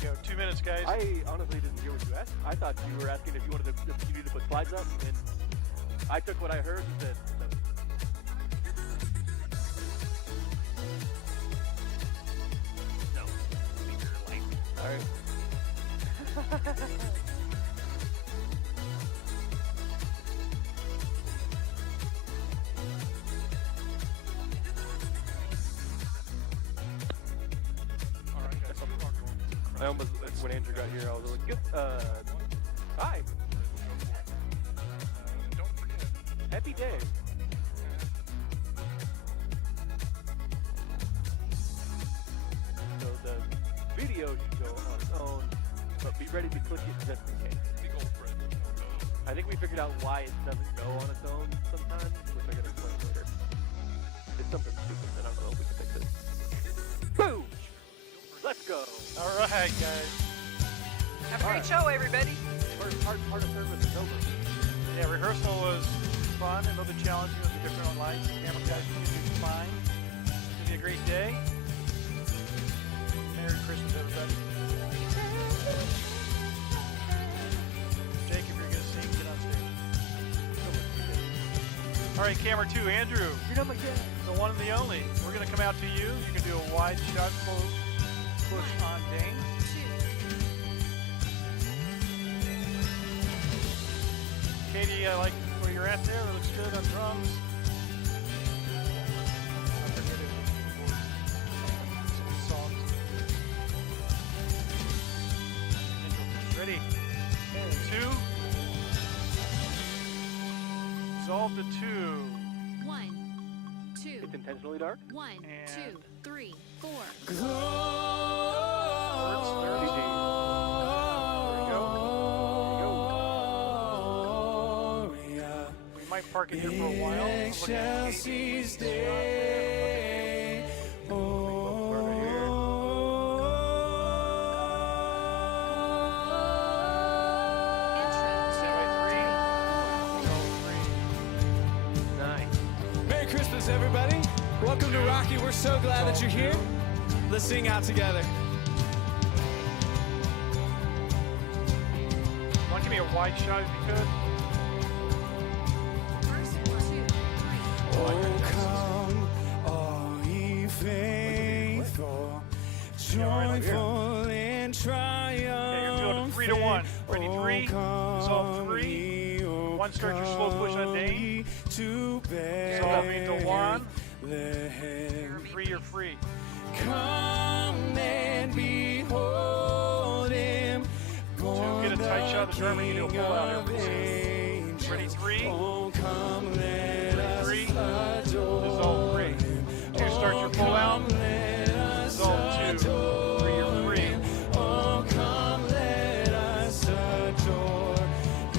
we go. 2 minutes, guys. I honestly didn't hear what you asked. I thought you were asking if you wanted to, if you needed to put slides up, and I took what I heard and said no. No. All right. I almost, when Andrew got here, I was like, good, hi. Don't forget. Happy day. So the video should go on its own, but be ready to click it just in case. I think we figured out why it doesn't go on its own sometimes, which I'm going to explain later. It's something stupid, and I don't know if we can fix it. Boom! Let's go! Alright, guys. Have a great show, everybody. First part of service is over. Yeah, rehearsal was fun, a little bit challenging with the different lights. Camera guys seem to be fine. It's going to be a great day. Merry Christmas, everybody. Jake, if you're going to sing, get on stage. Alright, camera 2, Andrew. You're not my dad. The one and the only. We're going to come out to you. You can do a wide shot push on Dane. Katie, I like where you're at there. That looks good on drums. Ready? 2. Resolve to 2. 1, 2. It's intentionally dark. 1, And 2, 3, 4. Words, there we go. We might park it here for a while. Look at Katie's Merry Christmas, everybody. Welcome to Rocky. We're so glad that you're here. Let's sing out together. Want to give me a wide shot if you could? First, 2, 3. Oh, come, all ye faithful, joyful in triumph. Okay, you're going to 3 to 1. Ready, 3. Resolve 3. 1 start your slow push on Dane. Resolve into 1. 3, you're free. Come and behold him. 2, get a tight shot of the drummer. You do a pull out here. Ready, 3. 3. Resolve 3. 2, start your pull out. Resolve 2. 3, you're free. Oh, come, let us adore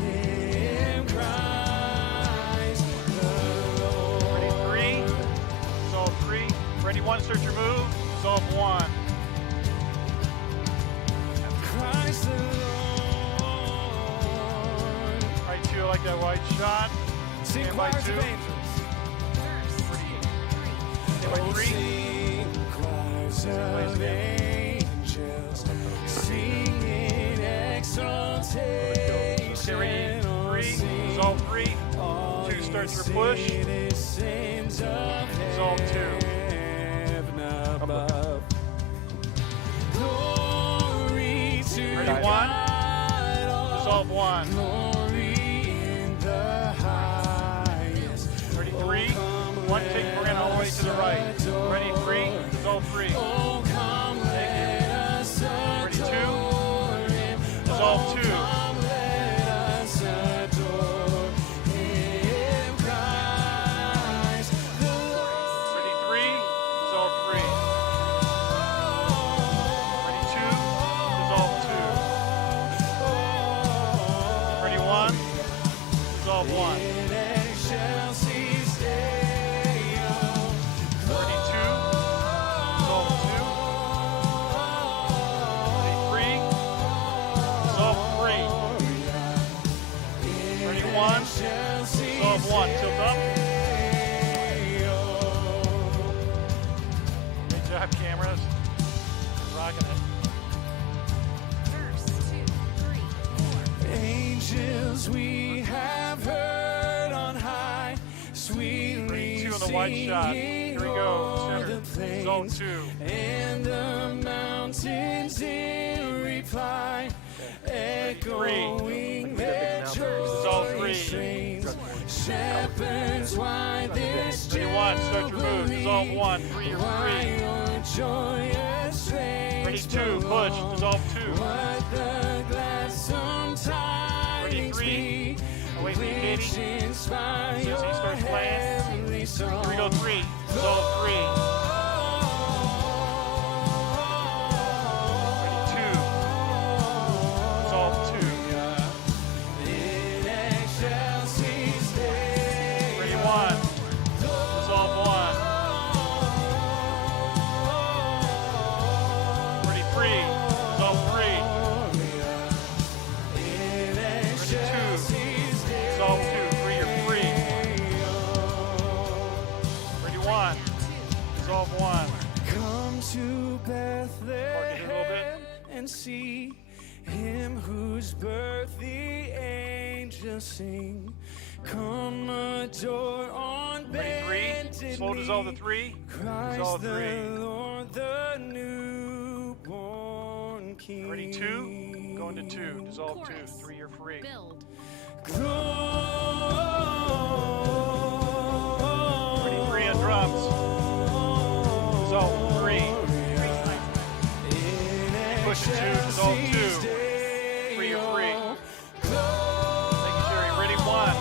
him, Christ the Lord. Ready, 3. Resolve 3. Ready, 1, start your move. Resolve 1. Christ the Lord. Right, 2, I like that wide shot. Sing Stand by choirs 2. of angels. Stand by 3. Sing choirs of angels. Sing in exaltation. Okay, ready, 3. Resolve 3. 2, start your push. Resolve 2. Above. Glory to Ready, 1. God, Resolve 1. glory in the highest. Ready, 3. 1, take Morgan all the way to the right. Ready, 3. Resolve 3. Oh, come, let us Ready, 2. adore him. Resolve 2. Come, let us adore him, Christ the Lord. Ready, 3. Resolve 3. Ready, 2. Resolve 2. Ready, 1. Resolve 1. In excelsis Deo. Ready, 2. Resolve 2. Ready, 3. Resolve 3. Ready, 1. Resolve 1. Tilt up. Great job, cameras. Rocking it. wide shot. Here we go. Center. Zone 2. And the mountains in reply, echoing their Zone 3. strings. Shepherds, why this 31. Start your move. Dissolve 1. 3 or 3. joyous Ready 2. Push. Dissolve 2. What the glad sometimes Ready 3. Away from you, Katie. Sissy starts playing. Here we go 3. Dissolve 3. Ready 2. Dissolve 2. Ready 1. Dissolve 1. Ready 3. Dissolve 3. Ready 2. Dissolve 2. 3 or 3. Ready 1. Dissolve 1. Come to Bethlehem a little bit. and see him whose birth the angels sing. Come adore on Ready 3. bended Slow dissolve the knee. 3. Christ Dissolve the 3. Lord, the newborn King. Ready 2. Going to 2. Dissolve 2. 3 or 3. Build. Ready 3 on drums. Dissolve 3. Push to 2. Dissolve 2. 3 or 3. Thank you, Sherry. Ready 1.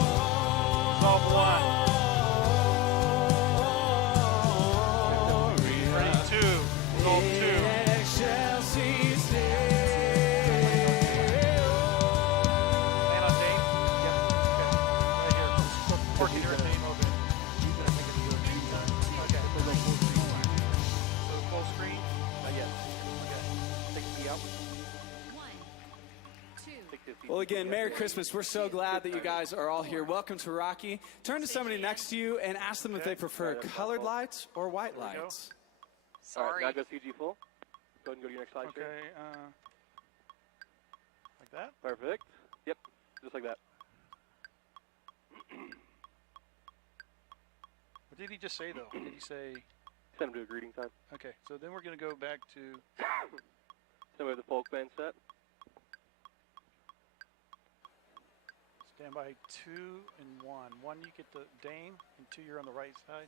Dissolve 1. Ready 2. Dissolve 2. Land on Dane. Yep. Okay. Right here. Porky, you're at Dane over there. Okay. We'll go full screen. So full screen? Yes. Okay. Take the key out. 1, 2, Take this key. Well, again, Merry Christmas. We're so glad that you guys are all here. Welcome to Rocky. Turn to somebody next to you and ask them if they prefer colored lights or white There we go. lights. All right, Sorry. now go CG full. Go ahead and go to your next slide. Okay. Sherry. Like that? Perfect. Yep, just like that. What did he just say, though? Did he say... Send him to a greeting time. Okay, so then we're going to go back to... Send him to the folk band set. Stand by 2 and 1. 1, you get the Dane, and 2, you're on the right side.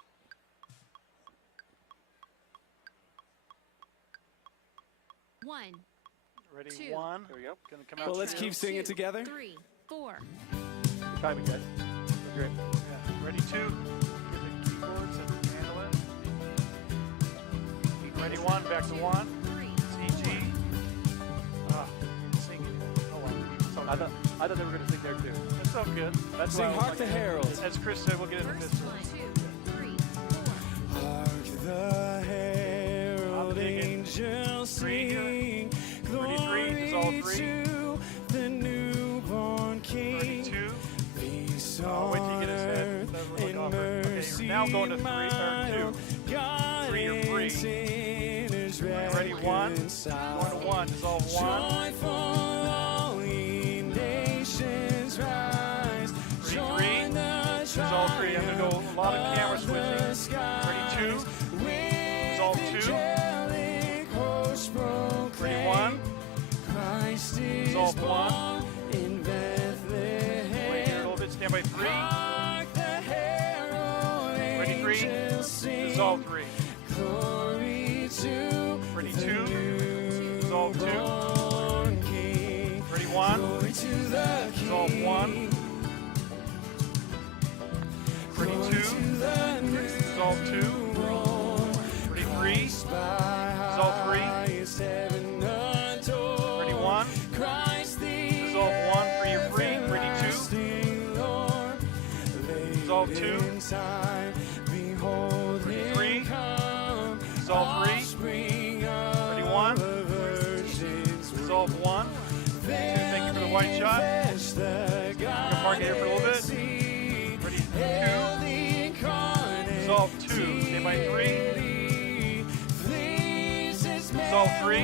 One, Ready? 2. 1. There we go. Going to come and out. Well, let's 2. keep singing 2, together. 3, 4. Good timing, guys. Great. Yeah. Ready? 2. Get the keyboards and handle it. Ready? 1. Back to 1. 3, CG. Singing. Oh, well. It's all I good. thought they were going to sing there too. It's all good. That's Sing why I was Hark like, the Herald. As Chris said, we'll get it in the first fifth. 1, 2, 3, 4. Hark the herald digging. angels 3 here. sing. Ready? 3. Dissolve 3. To the newborn Ready? King. 2. Peace Oh, wait till you get his head. on That would earth look and awkward. Okay, mercy now going to 3 or 2. mild. God 3 or 3. and sinners Ready? 1. Going reconciled. to 1. Dissolve 1. Joyful all ye nations rise. Ready? 3. Join the Dissolve 3. I'm going to go a lot of camera switching. Ready? 2. Dissolve 2. Ready? 1. Christ is Dissolve 1. born in Wait here a Bethlehem. little bit. Stand by 3. Hark the herald Ready? 3. angels sing. Dissolve 3. Glory to Ready? the 2. Dissolve 2. newborn King. Ready? 1. Glory to the Dissolve King. 1. Ready? 2. Dissolve 2. Ready? 3. Dissolve 3. Ready? 1. Dissolve 1. 3 or 3. Ready? 2. Dissolve 2. Ready? 3. Dissolve 3. Ready? 1. Dissolve 1. 2. Thank you for the white shot. We're going to park it here for a little bit. Ready? 2. Dissolve 2. Stand by 3. Dissolve 3.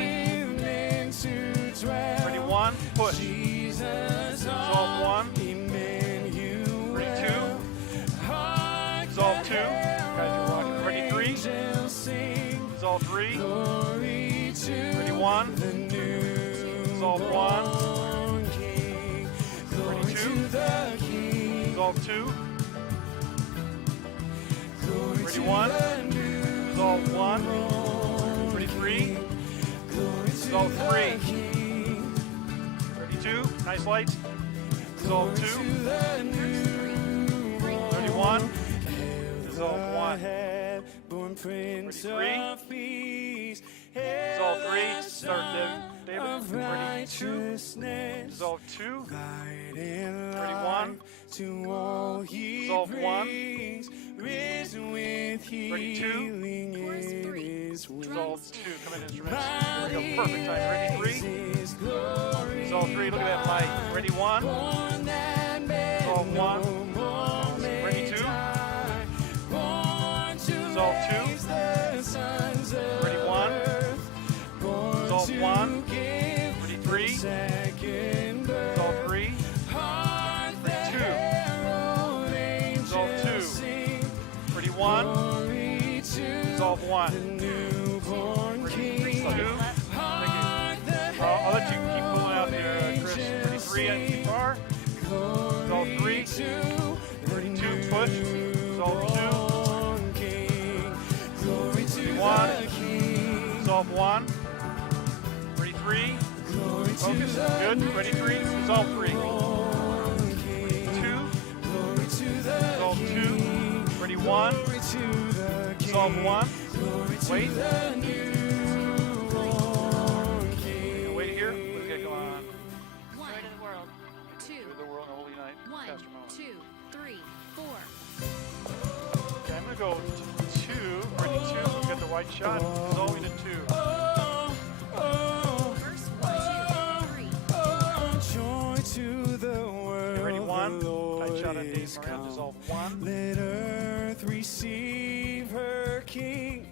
Ready? 1. Push. Dissolve 1. Ready? 2. Dissolve 2. Guys, Dissolve 3. Glory to Ready, 1. the new Dissolve 1. King. Glory Ready, 2. to the King. Dissolve 2. Glory Ready, to 1. the new Dissolve 1. Ready, 3. Glory to Dissolve the 3. King. Ready, 2. Nice lights. Dissolve 2. To the new Ready, 1. Dissolve 1. Born Prince Ready, 3. of Peace. Dissolve 3. Start David. Of Ready, 2. righteousness. Dissolve 2. Light and Ready, life 1. to all he Dissolve 1. brings. Risen with Ready, 2. healing Chorus in 3. his wings. Dissolve 2. Come in, instruments. Here we go. Perfect time. Ready, 3. His glory. Dissolve 3. Look at that light. Ready, 1. Born that man Dissolve 1. no more may Ready, 2. die. Born to Dissolve 2. raise the sons of Ready, 1. earth. Born Dissolve to 1. give Ready, the 3. second birth. Dissolve 3. Heart Ready, that 2. herald Dissolve 2. angels sing. Ready, 1. Glory to Dissolve 1. the newborn Ready, King. 2. Thank you. Heart that I'll let you keep pulling out there, Chris. Ready, 3 on guitar. Dissolve 3. Ready, 2. Push. Dissolve 2. Glory to 1. the King. Dissolve 1. Ready, 3. Glory to Focus. the Good. Ready, 3. Dissolve 3. newborn King. 2. Glory to the Dissolve 2. King. Ready, 1. Glory to the King. Dissolve 1. Glory to Wait. the newborn King. Wait here. What do we got going on? 1, Joy to the world. 2, To the world and holy night. 1, Pastor Mo. 2, 3, 4. Okay, I'm gonna go 2. Ready, 2. We got the white shot. Dissolve into 2. Verse 1, 2, 3. Joy to the world. Okay, ready, 1. The Lord Tight shot on Dave is Moran. come. Dissolve 1. Let earth receive her King.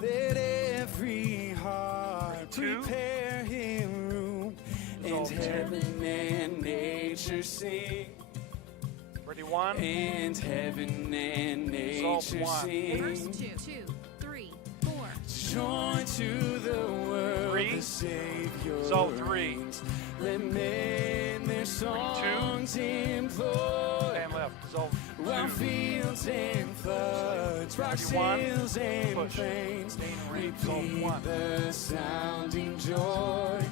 Let every heart 2. prepare him room. And Dissolve 2. heaven and nature sing. Ready, 1. And heaven and Dissolve nature 1. Verse sing. 2, 2, 3, 4. Joy to the world, 3. the Savior Dissolve 3. reigns. Let men their songs employ. Hand left. Dissolve While 2. fields and floods, rock Ready, 1. sails and Push. plains, Gain range. Dissolve repeat 1. the sounding joy.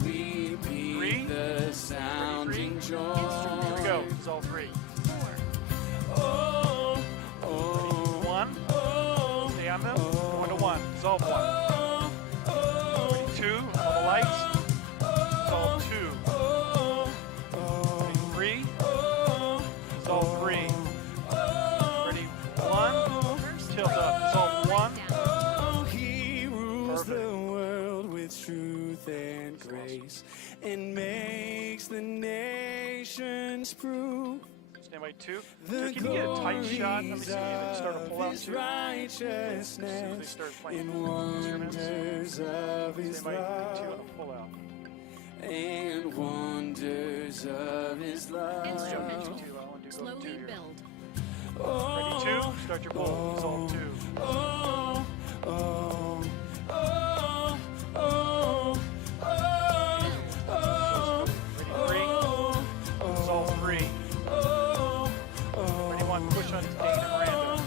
Repeat 3. the sounding joy. Here we go. Dissolve 3. 4, Oh, oh, 1. oh, Stay on them. Going to 1. Dissolve 1. oh, oh, Ready, 2. All the lights. Dissolve 2. oh, Ready, 3. Dissolve 3. Ready, 1. Tilt up. Dissolve 1. oh, he rules Perfect. the world with truth and grace and makes the nations prove Stand by 2. the Can you get a tight shot? Let me see if they glories start to pull out of his 2. As soon as they righteousness start playing and instruments. wonders of his Stand by 2 on love a pull out. and wonders of his love. Instrumental. 2. I want to go to 2 slowly here. build. Ready, 2. Start your pull. Dissolve 2. Oh, oh, oh, oh, oh, Ready, 3. Dissolve 3. Ready, 1. Push on Dane and Miranda.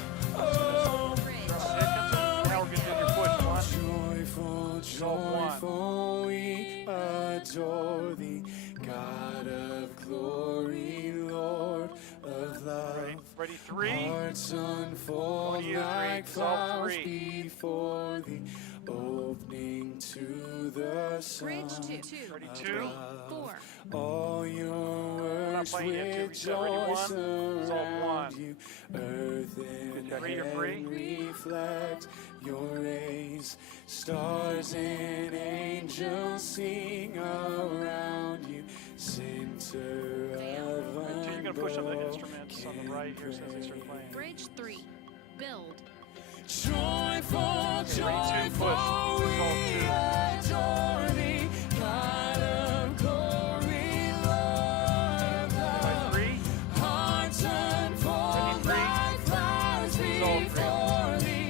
Bridge. Drum hit comes in. Now we're going to do your push. 1. joyful, joyful, we adore thee, God of glory, Lord of love. Ready, 3. Hearts unfold Over to you, 3. like Dissolve flowers 3. before thee, opening to the Bridge sun. 2, 2, Ready, 2. 3, 4. All your not works playing yet, with two. So ready, joy 1. Dissolve 1. surround you. Earth and Ready, you're free. heaven reflect your rays. Stars and angels sing around you. Center of Right, 2. You're going to push on the unbroken instruments on the right here as soon as they start playing. Bridge 3, build. Joyful, Okay, ready, 2. Push. joyful, we Dissolve 2. adore thee, God of glory, Lord of Stand by love. 3. Hearts unfold Ready, 3. like flowers Dissolve 3. before thee,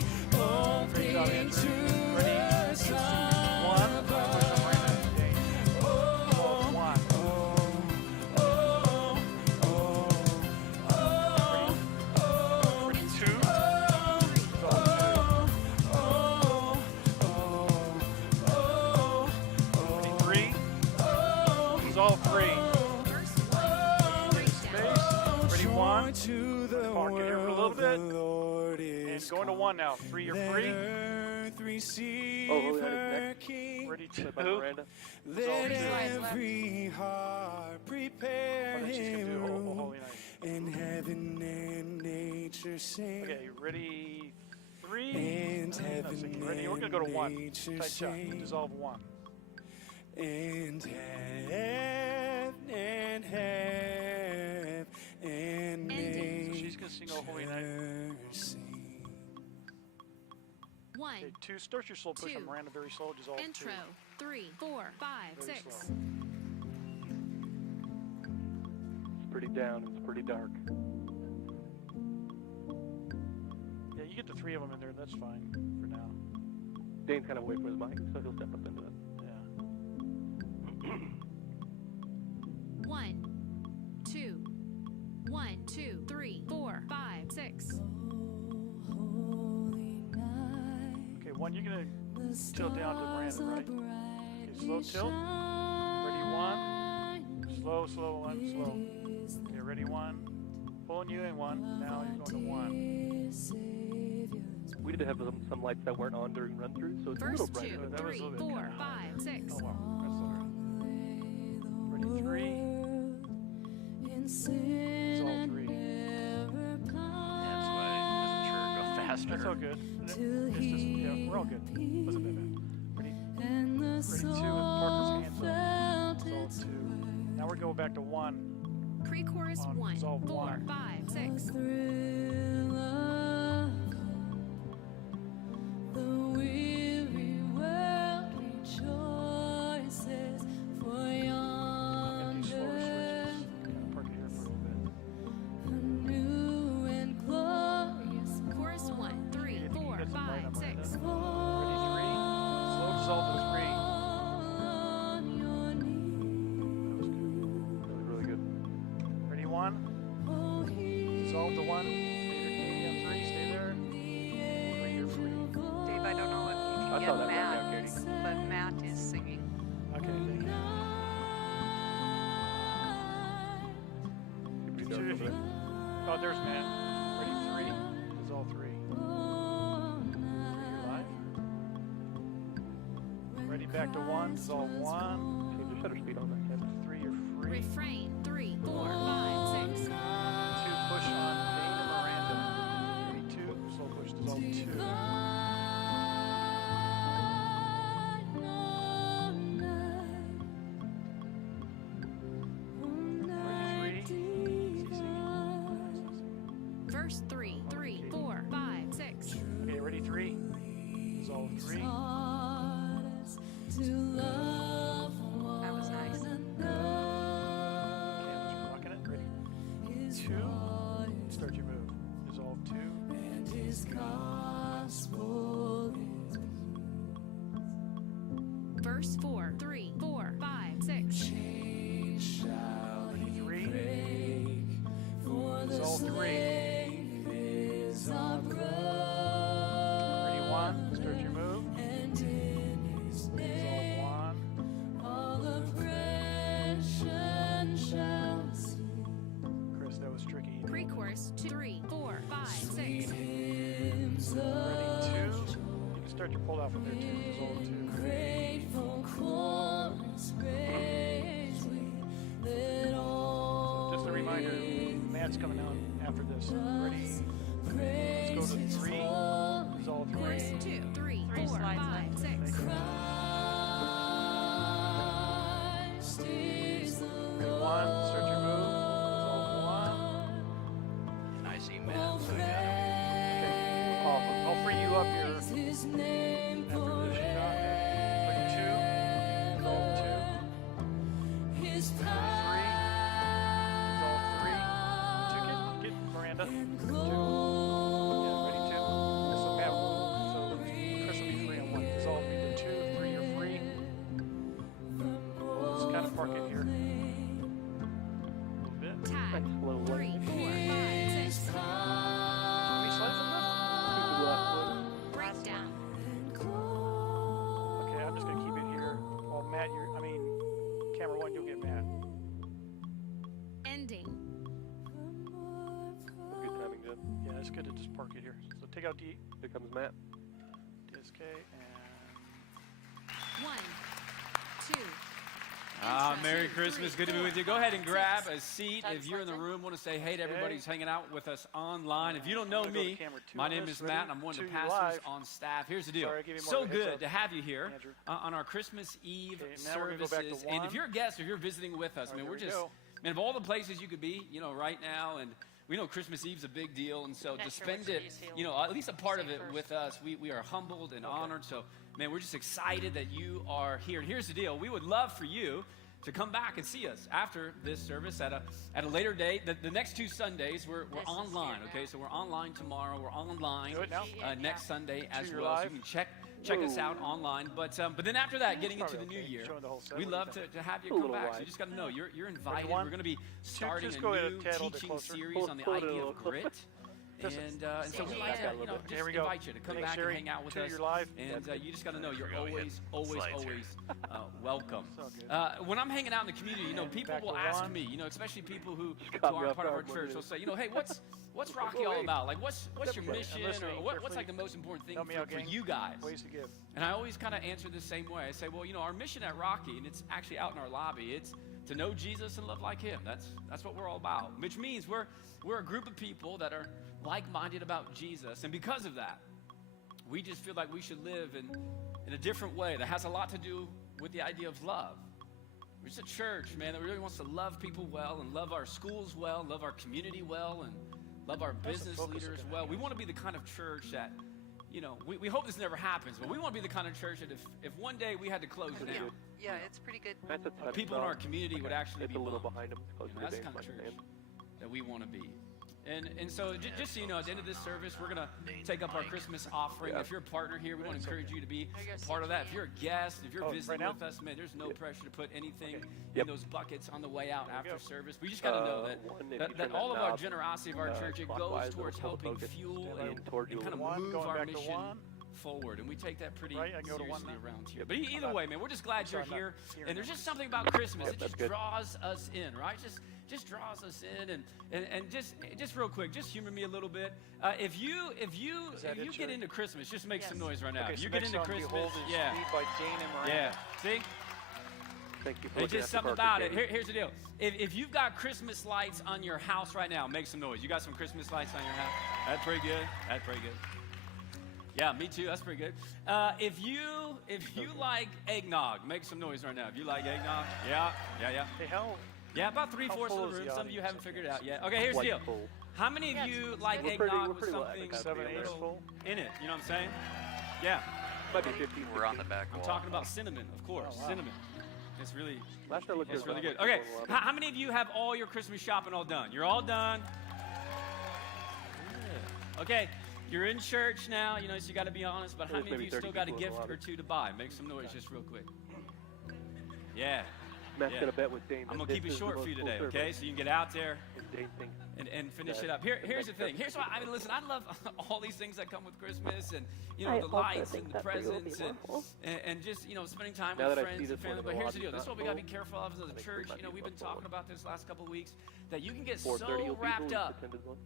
Going to one now. 3, you're free. Oh, Holy Night is next. Ready Play 2. by Miranda. Three slides left. Oh, then she's going to do Holy Night. And heaven and nature sing. Okay, ready 3. And No, heaven singing. Ready? We're going to go to 1. nature Tight shot. sing. Dissolve 1. And heaven and heaven and Ending. So she's going to sing Oh Holy Night. mercy. 1. Okay, 2. Start your slow push on 2. Miranda. Very slow. Dissolve Intro. 3, 4, 5, Very 6. slow. It's pretty down. It's pretty dark. Yeah, you get the 3 of them in there. That's fine for now. Dane's kind of away from his mic, so he'll step up into it. Yeah. 1, 2, 1, 2, 3, 4, 5, 6. Okay, 1. You're going to tilt down to Miranda, right? Okay, slow tilt. Ready 1. Slow, slow 1, slow. Okay, ready 1. Pulling you in 1. Now you're going to 1. We did have some lights that weren't on during run-through, so it's a Verse little 2, brighter. That was a 3, little bit 4, kinda 5, 6. Oh, wow. That's all right. Ready 3. It's all 3. That's why I wasn't sure it'd go faster. That's all good. It's just, yeah, we're all good. Wasn't that bad. Ready? Ready 2 with Parker's hands up. Dissolve 2. Now we're going back to 1. Pre-chorus On 1, dissolve 4, 1. 5, 6. I'm going to do slower switches. Kind of park it here for a little bit. Chorus 1, 3, 4, 5, 6. Ready 3. Slow dissolve to 3. That was really good. Ready 1. Dissolve to 1. Stay there. 3. Stay there. 3. You're free. Dave, I don't know if you I can saw get that right Matt, now, Katie. but Matt is singing. Okay, thank you. You're pretty 2 dark if over you. there. Oh, there's Matt. Ready 3. Dissolve 3. 3. You're live. Ready back to 1. Dissolve 1. Change the shutter speed on that, Ken. 3. You're free. Refrain 3, 4, 5, 6. 2. Push on Dane and Miranda. Ready 2. Slow push. Dissolve 2. Ready 3. Verse 3, 3, 4, 5, 6. Okay, ready 3. Dissolve 3. That was nice. Canvas rocking it. Ready 2. Start your move. Dissolve 2. Verse 4, 3, 4, 5, 6. Ready 3. Dissolve 3. Ready 1. Start your move. Dissolve 1. Chris, that was tricky. Pre-chorus 2, 3, 4, 5, 6. Ready 2. You can start your pull out from there too. Dissolve 2. So just a reminder, Matt's coming out after this. Ready? Let's go to 3. Dissolve 3. Chorus 2, 3, 4, 5, 6. Ready 1. Start your move. Dissolve 1. I see Matt, so I got him. Okay. I'll free you up here after this shot. Ready 2. Dissolve 2. Ready 3. Dissolve 3. 2. Get Miranda. 2. Yeah, ready 2. So Matt, so Chris will be free on 1. Dissolve either 2, 3, or free. We'll just kind of park it here. A little bit. Tag Nice slow 3, 4, 5, 6. How many slides are left? Breakdown. Okay, I'm just gonna keep it here. Well, Matt, camera 1, you'll get Matt. Ending. Good timing, Jen. Yeah, it's good to just park it here. So take out D. Here comes Matt. DSK and 1, 2. Merry 2, Christmas. 3, Good to be with you. Go 4, ahead and 5, grab 6. a seat. That's If you're in the Lindsay. room, want to say hey to Okay. everybody who's hanging out with us online. If you don't I'm know gonna go to me, camera 2 my on name this. is Ready? Matt, and I'm one of the 2, you're pastors live. on staff. Here's the deal. Sorry, I gave you more So of a heads good up. to have you here Andrew. on our Christmas Eve Okay, now we're gonna go back to services. And if 1. you're a guest, if you're visiting with us, All right, man, we're here we just, go. man, of all the places you could be, right now, and we know Christmas Eve's a big deal, and so Not to sure spend which it, of you feel at least a part of say it first. with us, we are humbled and honored. So, man, we're just excited that you are here. And here's the deal: we would love for you to come back and see us after this service at a later date. The next 2 Sundays, we're This is online, here okay? now. So we're online tomorrow. We're online Do it now? next Sunday as you're well. So live? you can check us out online. But then after that, getting into the probably new okay. year, Showing the whole set. we What do you love think? to have you A come little back. So wide. you just got to know you're invited. one? We're going to be starting just a go ahead new a tad, a little bit teaching closer. series on the Pull it a idea little of grit. And so we'd like back out a to, little bit. just Here we go. invite you to come Hey, back Sherry, and hang out with 2, us. you're live. And you just got to know you're Go ahead. always Slides here. welcome. So good. When I'm hanging out in the community, people back will to ask 1. me, especially people who caught me aren't off part of our guard, church, wasn't will say, hey, what's Rocky all about? Like, what's your Definitely. mission, I'm listening or what's carefully. like the most important thing Help me out, for gang. you guys? Ways to give. And I always kind of answer the same way. I say, well, our mission at Rocky, and it's actually out in our lobby, it's to know Jesus and love like Him. That's what we're all about. Which means we're a group of people that are like-minded about Jesus, and because of that, we just feel like we should live in a different way that has a lot to do with the idea of love. We're just a church, man, that really wants to love people well and love our schools well, love our community well, and love our That's the business focus leaders of it, well. I We guess. want to be the kind of church that, we hope this never happens, but we want to be the kind of church that if one day we had to close down, Yeah, it's pretty good. That's a touch people in our dog. community would actually It's be a little bummed. behind him. Close to That's the the kind of baseline church stand. that we want to be. And so just so you know, at the end of this service, we're going to take up our Christmas offering. Yeah. If you're a partner here, we want to encourage you to be I guess a part of that. you If you're a guest, if you're Oh, visiting right now? with us, man, there's no pressure to put anything Yep. in those buckets on the way out There you after go. service. We just got to know one, if you that turn all that of our knob, generosity of our church, it clockwise, goes towards it'll pull the helping focus fuel in and toward you kind a of little. One, move going our back to mission 1. forward, and we take that pretty Right, I can go to 1 seriously now. around here. Yep. But either I'm way, not- man, we're just glad sorry, you're I'm here. not hearing And there's that. just something about Christmas. Yep, It that's just good. draws us in, right? Just draws us in. And just real quick, just humor me a little bit. If you that it, get Sherry? into Christmas, just make some Yes. noise right now. Okay, If so you get next into song, Christmas, Behold is yeah, Lead by Dane and Miranda. yeah. See. Thank you for It's looking just after something Parker, about it. Katie. Here's the deal. If you've got Christmas lights on your house right now, make some noise. You got some Christmas lights on your house? That's pretty good. That's pretty good. Yeah, me too. That's pretty good. If you like eggnog, make some noise right now. If you like eggnog, yeah. Hey, hell, Yeah, about 3/4 full of is the the room. Some of you audience? haven't figured it out yet. Okay, here's the Quite deal. full. How many of you like We're pretty- eggnog we're with pretty something light. 7 Yeah. inches full. in it? You know what I'm saying? Yeah. Might be 15. We're on the back I'm wall. talking about cinnamon, of course. Oh, wow. Cinnamon. It's really Last I looked, It's it was really good. around Okay, 11. how many of you have all your Christmas shopping all done? You're all done? Yeah. Okay, you're in church now, so you got to be honest, but how There's many of maybe you still 30 got a people in the gift lobby. or two to buy? Make some noise just real quick. Yeah. Matt's yeah. gonna bet with Dane. I'm that going to keep this it is the short for most you full today, service. okay? So you can get out there And Dane thinks and finish that it up. Here's the next thing. Here's why, listen, I love all these things that come with Christmas and, the lights and the presents and just, spending time Now with that I friends see and this one family. in But the here's the lobby, deal. This is not what we got to be full. careful of as a think church. we might be We've been full. talking about this last couple of weeks that you can get 4:30 so will wrapped people up. attended one.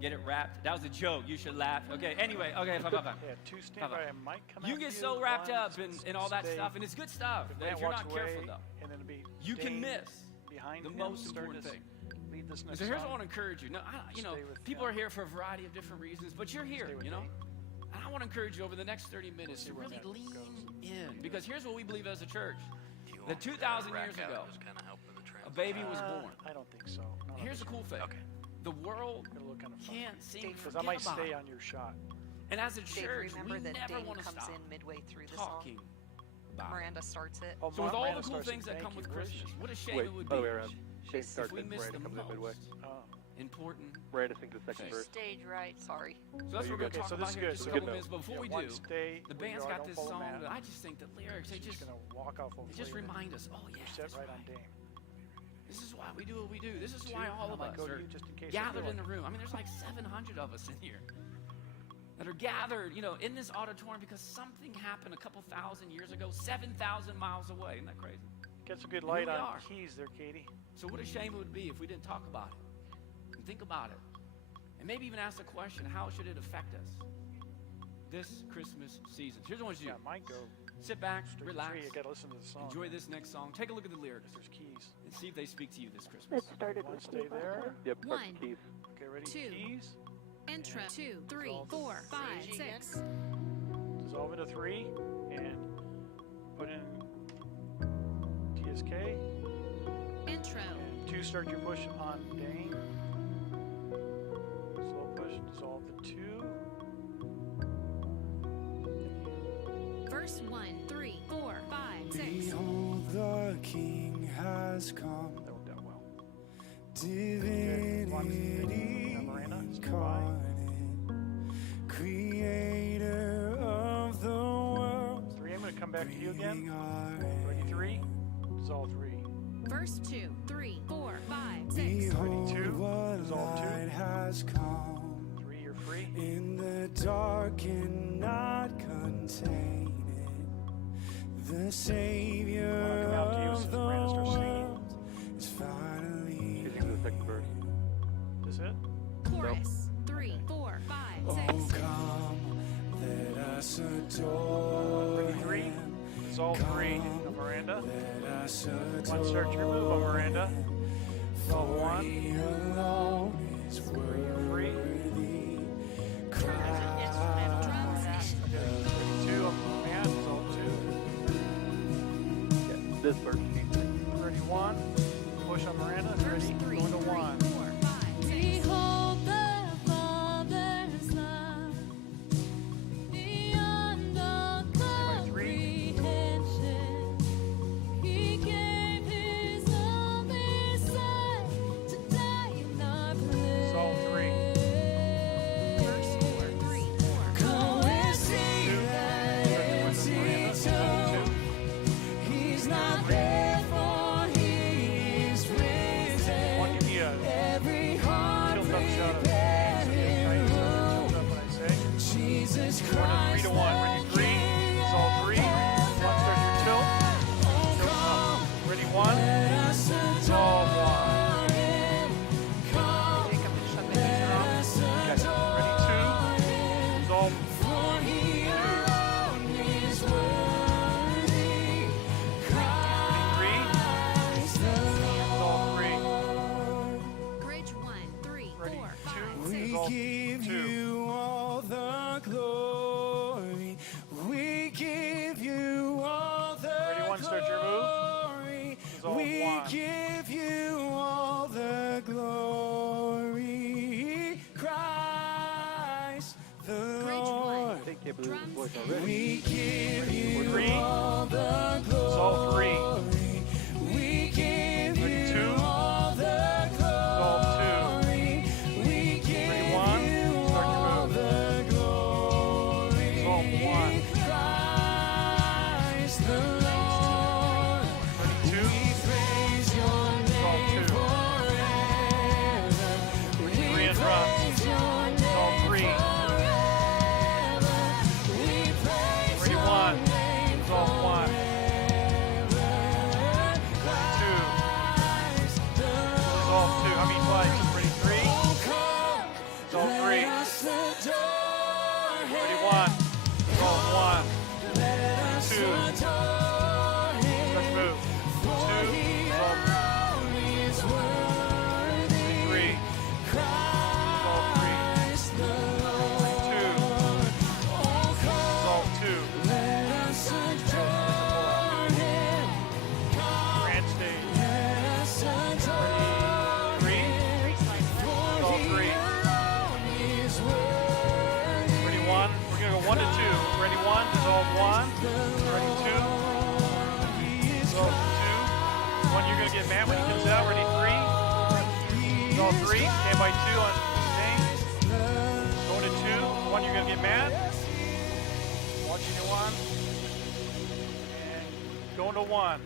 Get it wrapped. That was a joke. You should laugh. Okay, anyway. Okay, fine. Yeah, 2 stand by. I might come You after get so wrapped 1, up in all that stay. stuff, and it's good stuff. If That Matt if you're walks not away, careful, though, and then it'll be you can Dane miss behind the him, most start important to thing. Lead this next So here's what I song. want to encourage you. Now, Stay with people him. are here for a variety of different reasons, but you're here, Stay with And Dane. I want to encourage you over the next 30 minutes see to where really that lean goes. in, because here's what we believe as a church. Do you That want me to 2,000 rack years out and ago, just kinda help with the a baby was Uh, born. I don't think so. None of Here's us the cool thing. Okay. The world It'll look kind of fun. can't seem to Because I forget might about stay it. on your shot. And as a Dave, church, remember we that never Dane want to comes stop in midway through the song. talking about it. Miranda starts it. Oh, So with all Miranda the cool starts things it. that Thank come with you. Where is Christmas, she? what a shame Wait, it would other be way around. Dane if starts we and miss Miranda the comes in midway. most Oh. important. Miranda sings the second Thanks. verse. Stage right. Sorry. So that's you're what we're going good. to talk so about this is here in good. just a So couple good minutes. But before Yeah, we one, do, stay the where you band's are, got don't this follow song Matt. that I just think the lyrics, they She's just gonna walk off over remind us, oh yeah, You're set that's right right. on Dane. This is why we do what we do. This is Two, why all I of might us go to are you just in case I gathered feel in the like room. I mean, there's like 700 of us in here that are gathered, in this auditorium because something happened a couple thousand years ago, 7,000 miles away. Isn't that crazy? Get some good And light here we on are. keys there, Katie. So what a shame it would be if we didn't talk about it and think about it And maybe even ask the question, how should it affect us this Christmas season? Here's what I want you to Yeah, do. mine go Sit back, straight to relax, three. You gotta listen to the song. enjoy this next song. Take a look at the lyrics There's keys. and see if they speak to you this Christmas. It started One, with stay there. Yep, start One. with keys. Okay, ready? Two. Keys. Intro. 2, 3, 4, 5, 6. Dissolve into 3 and put in TSK. Intro. And 2, start your push on Dane. Slow push, dissolve the 2. Verse 1, 3, 4, 5, 6. Behold, the King has come. That worked out well. Divinity Miranda, stand by. incarnate, creator of the world. 3, I'm going to come back to you bringing again. our Ready? 3, dissolve 3. Verse 2, 3, 4, 5, 6. Behold, Ready, 2, what dissolve 2. light has come. 3, you're free. In the dark cannot contain it. The Savior Come out to you of since the Miranda starts singing. world is finally She's into the second verse. This it? Chorus. 3, 4, 5, Oh, 6. come, let us adore Ready? 3, Him. dissolve 3 on Miranda. Let us 1, start your move on Miranda. Dissolve 1. He alone is Free. worthy. Drums. 2 on command, dissolve 2. Yeah, this verse. Ready, 1. Push on Miranda. Verse Ready, 3, going to 3, 1. 4, 5, 6. Behold the Father's love beyond all comprehension. He gave His only Son to die in our place. Dissolve 3. Verse 4, 3, 4. Come and see 2. that Start your empty push on Miranda. tomb. He's not there, for He is 1, risen. give me a Every heart tilt up shot of prepare Tilt Him. up when I say. Jesus 3 Christ, to 1. Ready, 3. Dissolve 3. 1, start your tilt. Tilt up. Ready, 1. Dissolve 1. Jacob and shut the heater off. Okay. Ready, 2. Dissolve 3. Dissolve 3. Bridge 1, 3, Ready, 4, 5, 2. 6. we Dissolve give 2. you all the glory. We give you all the Ready, 1, start your move. glory. Dissolve We 1. give you all the glory. Christ the Bridge Lord. one. I think can't believe this voice Drums. already. We give you 3. all the Dissolve 3. glory. We give Ready, you 2. all the Dissolve 2. glory. We give Ready, 1. you Start your all move. the glory. Dissolve 1. Christ the Lord. Ready, 2. We praise your Dissolve name 2. forever. We 3 and drums. praise your Dissolve name 3. forever. We praise Ready, your 1. name Dissolve 1. 2. Dissolve 2. How many slides? Ready, 3. Dissolve 3. Ready, 1. Dissolve 1. 2. Start your move. 2. Dissolve 3. Dissolve 3. 2. Dissolve 2. Grand stage. Ready, 3. Dissolve 3. Ready, 1. We're going to go 1 to 2. Ready, 1. Dissolve 1. Ready, 2. Dissolve 2. 1, you're going to get mad when he comes out. Ready, 3. Dissolve 3. Stand by 2 on thing. Going to 2. 1, you're going to get mad. Watching to 1. And going to 1.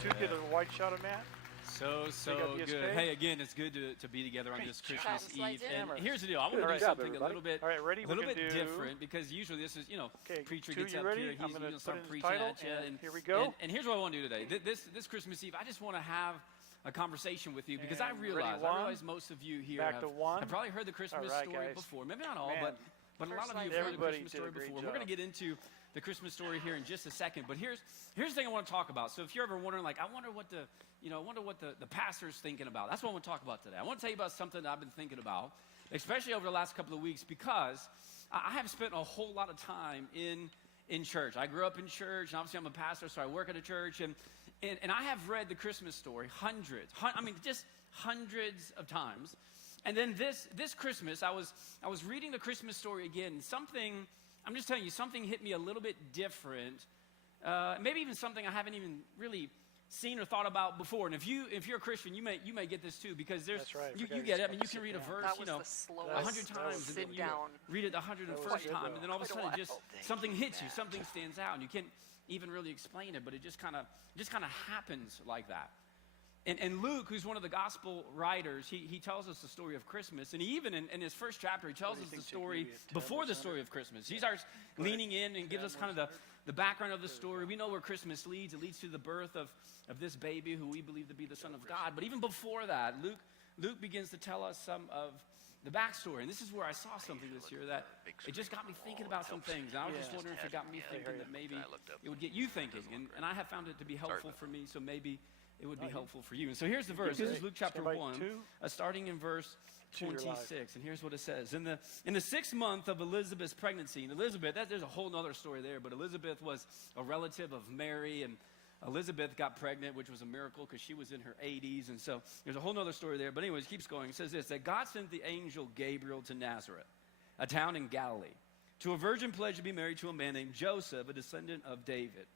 2, get a wide shot of Matt. So Take out the good. SK. Hey, again, it's good to be together on this Christmas Slides Eve. in. And here's the deal. I want to All do right. something Good job, a little bit, All right, ready? a We're little gonna bit do- different because usually this is, Okay, preacher 2, gets you up ready? here, I'm he's gonna going to put start in the preaching title, at you. and here we go. And here's what I want to do today. This Christmas Eve, I just want to have a conversation with you because And I ready, realize one. most of you here Back have, to one. have probably heard the Christmas All right, story guys. before. Maybe not all, Man, but a lot of you have heard the everybody Christmas did story a great before. We're going to job. get into the Christmas story here in just a second. But here's the thing I want to talk about. So if you're ever wondering, like, I wonder what the pastor's thinking about. That's what I want to talk about today. I want to tell you about something that I've been thinking about, especially over the last couple of weeks, because I have spent a whole lot of time in church. I grew up in church, and obviously I'm a pastor, so I work at a church, and I have read the Christmas story just hundreds of times. And then this Christmas, I was reading the Christmas story again, and I'm just telling you, something hit me a little bit different. Maybe even something I haven't even really seen or thought about before. And if you're a Christian, you may get this too, because That's right. you Forgot get it. I to mean, you sit can read a down. verse, That was the slowest 100 times, and sit then you down. read it the That 101st was good, time, though. and then all of a Quite a sudden, while. something hits you, something stands out, and you can't even really explain it, but it just kind of happens like that. And Luke, who's one of the gospel writers, he tells us the story of Christmas. And he even in his first chapter, he tells What do us you the think, story maybe a 10 before the or story of Christmas. He starts leaning in and gives us kind of the background of the story. We know where Christmas leads. It leads to the birth of this baby who we believe to be the Son of God. But even before that, Luke begins to tell us some of the backstory. And this is where I saw something this year that it just got me thinking about some things. And I was just wondering if it got me thinking that maybe it would get you thinking. And I have found it to be helpful for me, so maybe it would be helpful for you. And so here's the verse. This is Luke chapter 1, starting in verse 26. And here's what it says. In the 6th month of Elizabeth's pregnancy, and Elizabeth, there's a whole other story there, but Elizabeth was a relative of Mary, and Elizabeth got pregnant, which was a miracle because she was in her 80s. And so there's a whole other story there. But anyways, it keeps going. It says this, that God sent the angel Gabriel to Nazareth, a town in Galilee, to a virgin pledged to be married to a man named Joseph, a descendant of David.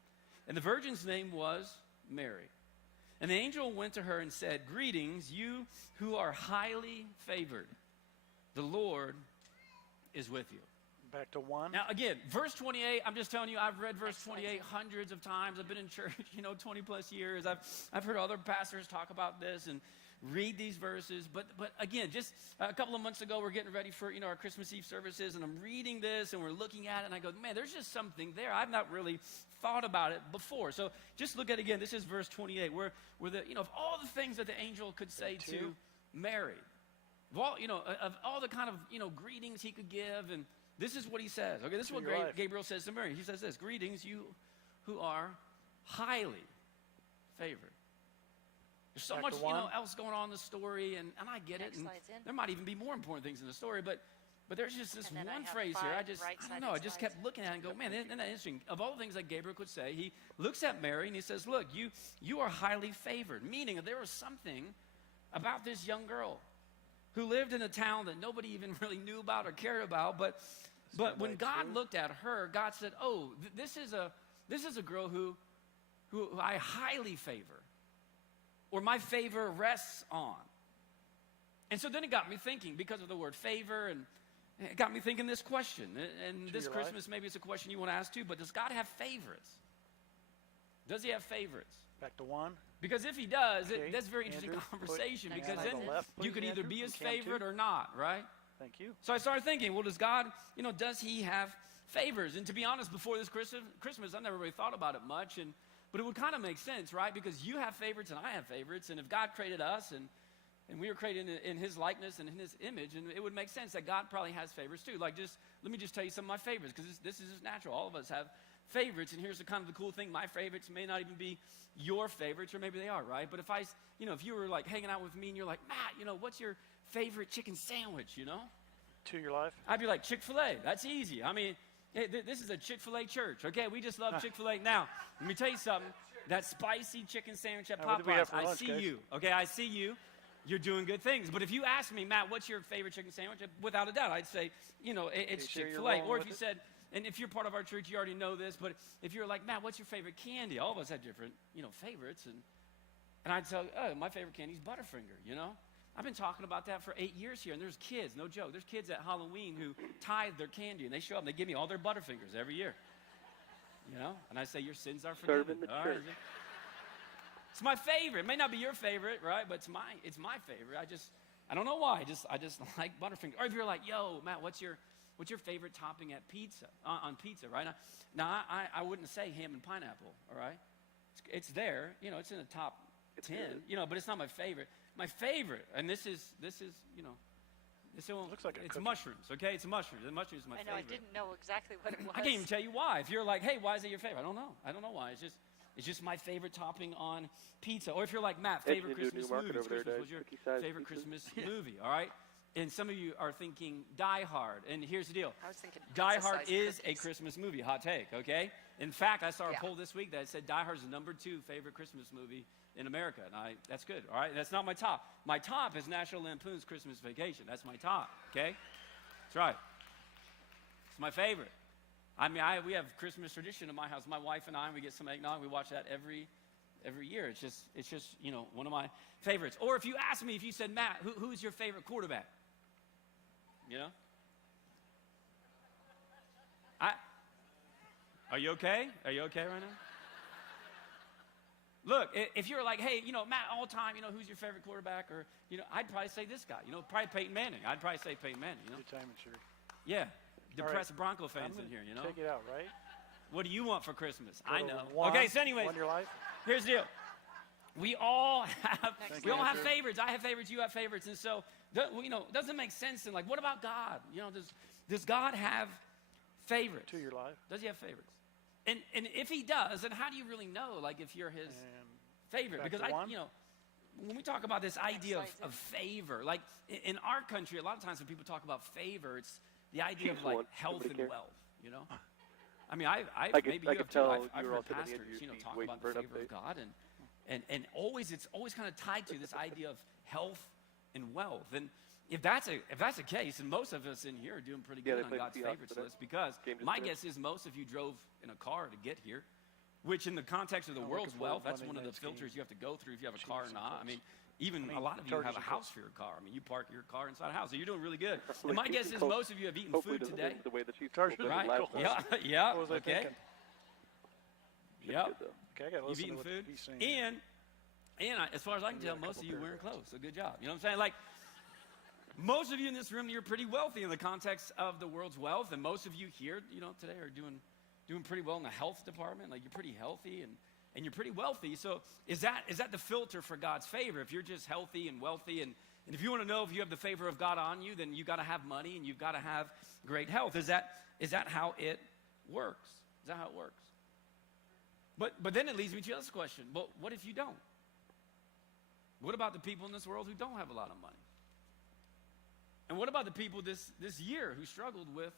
And the virgin's name was Mary. And the angel went to her and said, "Greetings, you who are highly favored. The Lord is with you." Back to 1. Now, again, verse 28, I'm just telling you, I've read verse 28 hundreds of times. I've been in church, 20 plus years. I've heard other pastors talk about this and read these verses. But again, just a couple of months ago, we're getting ready for, our Christmas Eve services, and I'm reading this, and we're looking at it, and I go, man, there's just something there. I've not really thought about it before. So just look at it again. This is verse 28, where of all the things that the angel could say to Mary, of all the kind of, greetings he could give, and this is what he says. Okay, this is what Gabriel says to Mary. He says this, "Greetings, you who are highly favored." There's so much, else going on in the story, and I get it. And there might even be more important things in the story, but there's just this And then I one have phrase here. I don't right-sided know. I just slides. kept looking at it and go, man, isn't that interesting? Of all the things that Gabriel could say, he looks at Mary and he says, "Look, you are highly favored," meaning that there was something about this young girl who lived in a town that nobody even really knew about or cared about. But when God looked at her, God said, "Oh, this is a girl who I highly favor, or my favor rests on." And so then it got me thinking, because of the word favor, and it got me thinking this question. And this Christmas, maybe it's a question you want to ask too, but does God have favorites? Does he have favorites? Back to 1. Because if he does, Okay, that's a very interesting Andrew, conversation, put because next then slide left, you please, could either Andrew, be his from Cam favorite 2. or not, right? Thank you. So I started thinking, well, does God, does he have favors? And to be honest, before this Christmas, I never really thought about it much, but it would kind of make sense, right? Because you have favorites and I have favorites, and if God created us and we were created in his likeness and in his image, and it would make sense that God probably has favorites too. Like, let me just tell you some of my favorites, because this is just natural. All of us have favorites, and here's the kind of the cool thing. My favorites may not even be your favorites, or maybe they are, right? But if you were like hanging out with me and you're like, "Matt, what's your favorite chicken sandwich, 2 your life. I'd be like, Chick-fil-A. That's easy. I mean, hey, this is a Chick-fil-A church, okay? We just love Chick-fil-A. Now, let me tell you something. That spicy chicken sandwich at What did we have Popeyes, for I lunch, see guys? you, okay? I see you. You're doing good things. But if you ask me, "Matt, what's your favorite chicken sandwich?" Without a doubt, I'd say, it's sure you're Chick-fil-A. rolling Or if with you it? said, and if you're part of our church, you already know this, but if you're like, "Matt, what's your favorite candy?" All of us have different, favorites. And I'd tell you, "Oh, my favorite candy is Butterfinger, I've been talking about that for 8 years here, and there's kids, no joke, there's kids at Halloween who tithe their candy, and they show up and they give me all their Butterfingers every year. And I say, "Your sins are forgiven." Serving the All church. It's my favorite. It may not be your favorite, right? But it's my favorite. I don't know why. I just like Butterfinger. Or if you're like, "Yo, Matt, what's your favorite topping at pizza, on pizza," right? Now I wouldn't say ham and pineapple, all right? It's there, it's in the top It's 10, good. but it's not my favorite. My favorite, and this is, this one, Looks like a it's cookie. mushrooms, okay? It's mushrooms. The mushrooms is my I know, I favorite. didn't know exactly what it was. I can't even tell you why. If you're like, hey, why is it your favorite? I don't know. I don't know why. It's just my favorite topping on pizza. Or if you're like, Matt, Edge favorite into a new Christmas market movie. over there, Christmas. Dad. What's your Cookie-sized favorite pizzas. Christmas movie? All right? And some of you are thinking Die Hard. And here's the deal. I was thinking Die Hard pizza-sized is a cookies. Christmas movie. Hot take, okay? In fact, I saw a Yeah. poll this week that said Die Hard is the #2 favorite Christmas movie in America. And that's good, all right? That's not my top. My top is National Lampoon's Christmas Vacation. That's my top, okay? That's right. It's my favorite. I mean, we have Christmas tradition in my house. My wife and I, we get some eggnog. We watch that every year. It's just one of my favorites. Or if you ask me, if you said, Matt, who's your favorite quarterback? Are you okay? Are you okay right now? Look, if you're like, hey, Matt, all time, who's your favorite quarterback? Or, I'd probably say this guy. Probably Peyton Manning. I'd probably say Peyton Manning, Good time and sure. Yeah. All right. Depressed Bronco I'm fans gonna in here, Check it out, right? What do you want for Christmas? Go I to know. one, Okay, so anyways, one your life. here's the deal. We all have Next we all have answer. favorites. I have favorites. You have favorites, and so it doesn't make sense. And like, what about God? Does God have favorites? To your life. Does he have favorites? And if he does, then how do you really know? Like, if you're his And favorite? back Because to one. when we talk about this idea slides of favor, like in our country, a lot of times when people talk about favor, it's the idea Chiefs of like won. health Nobody and cares. wealth. I mean, I could- maybe I you could have too. tell I've you were heard all sitting on the edge of pastors, your seat talk waiting about for the an favor of update. God, and always it's always kind of tied to this idea of health and wealth. And if that's the case, and most of us in here are doing pretty Yeah, good they on played the God's Seahawks favorites today. list, because Game just my finished. guess is most of you drove in a car to get here, which in the context of the I'm world's looking forward wealth, that's to one of the Monday night's filters you have to go through if you have a Chiefs car or and not. I Colts. mean, even a lot of you Chargers have a and house Colts. for your car. I mean, you park your car inside a house, so you're doing really good. Hopefully And my Chiefs guess and is Colts most of you have eaten Hopefully food doesn't today. end the way the Chiefs Chargers did Right? last time. Yeah. What was I Okay. thinking? Yep. Good, though. Okay, I got to You've listen to eaten what food, he's saying. and as far as I can Maybe a tell, most of couple you wearing paragraphs. clothes. So good job. You know what I'm saying? Like, most of you in this room, you're pretty wealthy in the context of the world's wealth, and most of you here, today are doing pretty well in the health department. Like, you're pretty healthy and you're pretty wealthy. So is that the filter for God's favor? If you're just healthy and wealthy, and if you want to know if you have the favor of God on you, then you got to have money and you've got to have great health. Is that how it works? Is that how it works? But then it leads me to this question. But what if you don't? What about the people in this world who don't have a lot of money? And what about the people this year who struggled with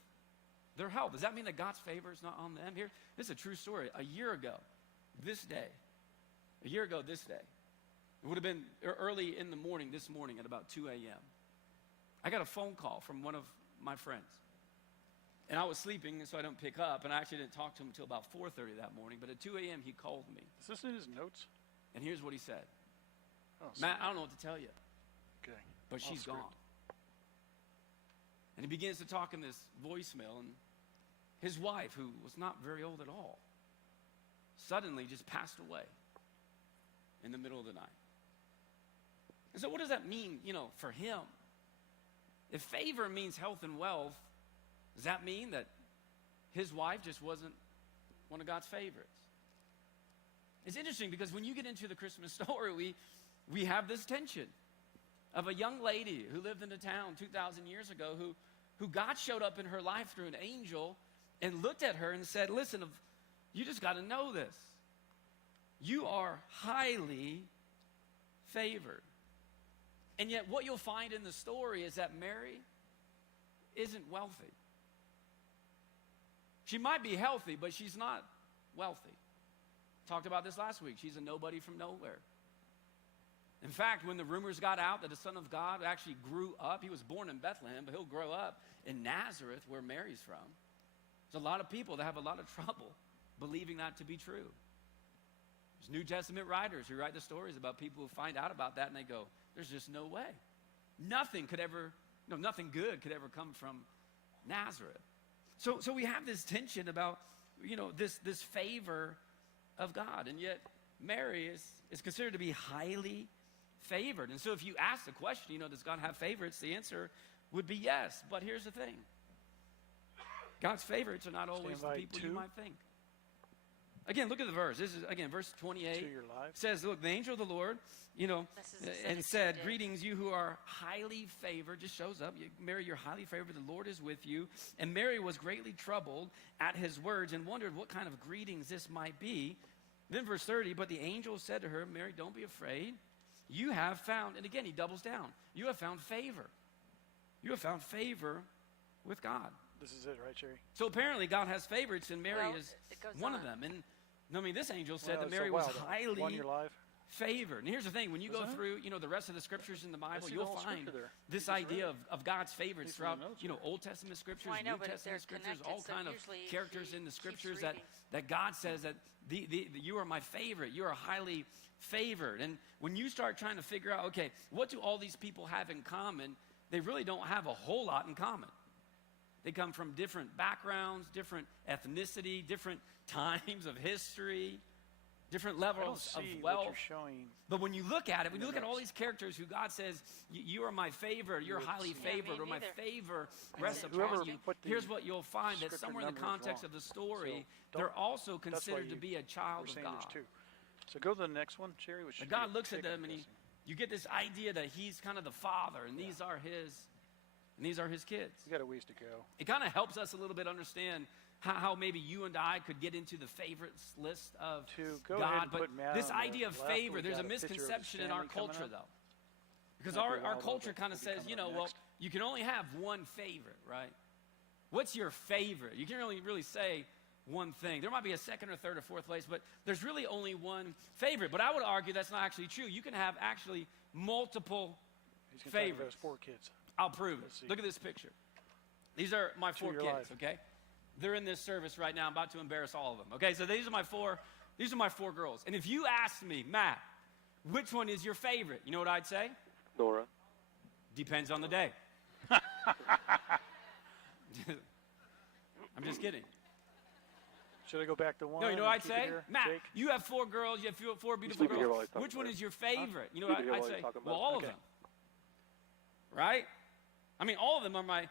their health? Does that mean that God's favor is not on them here? This is a true story. A year ago, this day, it would have been early in the morning, this morning at about 2 a.m. I got a phone call from one of my friends. And I was sleeping, so I don't pick up, and I actually didn't talk to him until about 4:30 that morning. But at 2 a.m., he called me, Is this in his notes? and here's what he said. Oh, Matt, I don't know what to tell you, Okay. but she's script. gone. And he begins to talk in this voicemail, and his wife, who was not very old at all, suddenly just passed away in the middle of the night. And so what does that mean, for him? If favor means health and wealth, does that mean that his wife just wasn't one of God's favorites? It's interesting because when you get into the Christmas story, we have this tension of a young lady who lived in a town 2,000 years ago who God showed up in her life through an angel and looked at her and said, listen, you just got to know this. You are highly favored. And yet what you'll find in the story is that Mary isn't wealthy. She might be healthy, but she's not wealthy. Talked about this last week. She's a nobody from nowhere. In fact, when the rumors got out that the Son of God actually grew up, he was born in Bethlehem, but he'll grow up in Nazareth, where Mary's from. There's a lot of people that have a lot of trouble believing that to be true. There's New Testament writers who write the stories about people who find out about that and they go, there's just no way. Nothing good could ever come from Nazareth. So we have this tension about, this favor of God. And yet Mary is considered to be highly favored. And so if you ask the question, does God have favorites? The answer would be yes. But here's the thing. God's favorites are not always the by people two. you might think. Again, look at the verse. This is, again, verse 28. To your life. Says, look, the angel of the Lord, This is a and sentence said, you did. greetings, you who are highly favored. Just shows up. Mary, you're highly favored. The Lord is with you. And Mary was greatly troubled at his words and wondered what kind of greetings this might be. Then verse 30, but the angel said to her, Mary, don't be afraid. You have found, and again, he doubles down. You have found favor. You have found favor with God. This is it, right, Sherry? So apparently God has favorites, and Mary Well, is it goes one of on. them. And I mean, this angel said that Well, Mary so was wow, highly Won your life. favored. And here's the thing, when you go Isn't it? through, the rest of the scriptures in the Bible, see the you'll whole find scripture there. this You just idea read of God's favorites These are the throughout, notes, Old Testament scriptures, Well, I know, New but if Testament they're scriptures, connected, all so kind of usually characters he in the keeps scriptures that reading. God says that you are my favorite. You are highly favored. And when you start trying to figure out, okay, what do all these people have in common? They really don't have a whole lot in common. They come from different backgrounds, different ethnicity, different times of history, different I don't levels see of what wealth. you're showing. But when you look at it, when you the look at all notes. these characters who God says, you are my favorite, you're highly Yeah, me favored, or my neither. favor That's rests it. upon Whoever you, put the here's what you'll find, that scripture somewhere in the number is context wrong. of the story, So they're also that's why considered to you be a child We're of saying God. there's two. So go to the next one, Sherry. Which And should God be looks at thick, them I'm and guessing. you get this idea that he's kind of the father, and these are his kids. We got a ways to go. It kind of helps us a little bit understand how maybe you and I could get into the favorites list of To go God. ahead and but put Matt this on the idea of left, favor, we there's a got a picture of his misconception in our family coming culture, up. though. Because Might be our a while, though, culture but kind of we'll be says, coming up well, next. you can only have one favorite, right? What's your favorite? You can't really say one thing. There might be a second or third or fourth place, but there's really only one favorite. But I would argue that's not actually true. You can have actually multiple He's gonna talk about favorites. those 4 kids. I'll prove it. Let's see. Look at this picture. These are my 4 your kids, life. okay? They're in this service right now. I'm about to embarrass all of them. Okay, so these are my four girls. And if you asked me, Matt, which one is your favorite? You know what I'd say? Nora. Depends on the day. I'm just kidding. Should I go back to one? No, you know what I'd and keep it say? here? Matt, Jake? you have 4 girls. You have 4 beautiful leave it here while girls. he's talking Which one about is your favorite? You know Leave what it here I'd while say? he's talking Well, about it. all of Okay. them. Right? I mean, all of them are my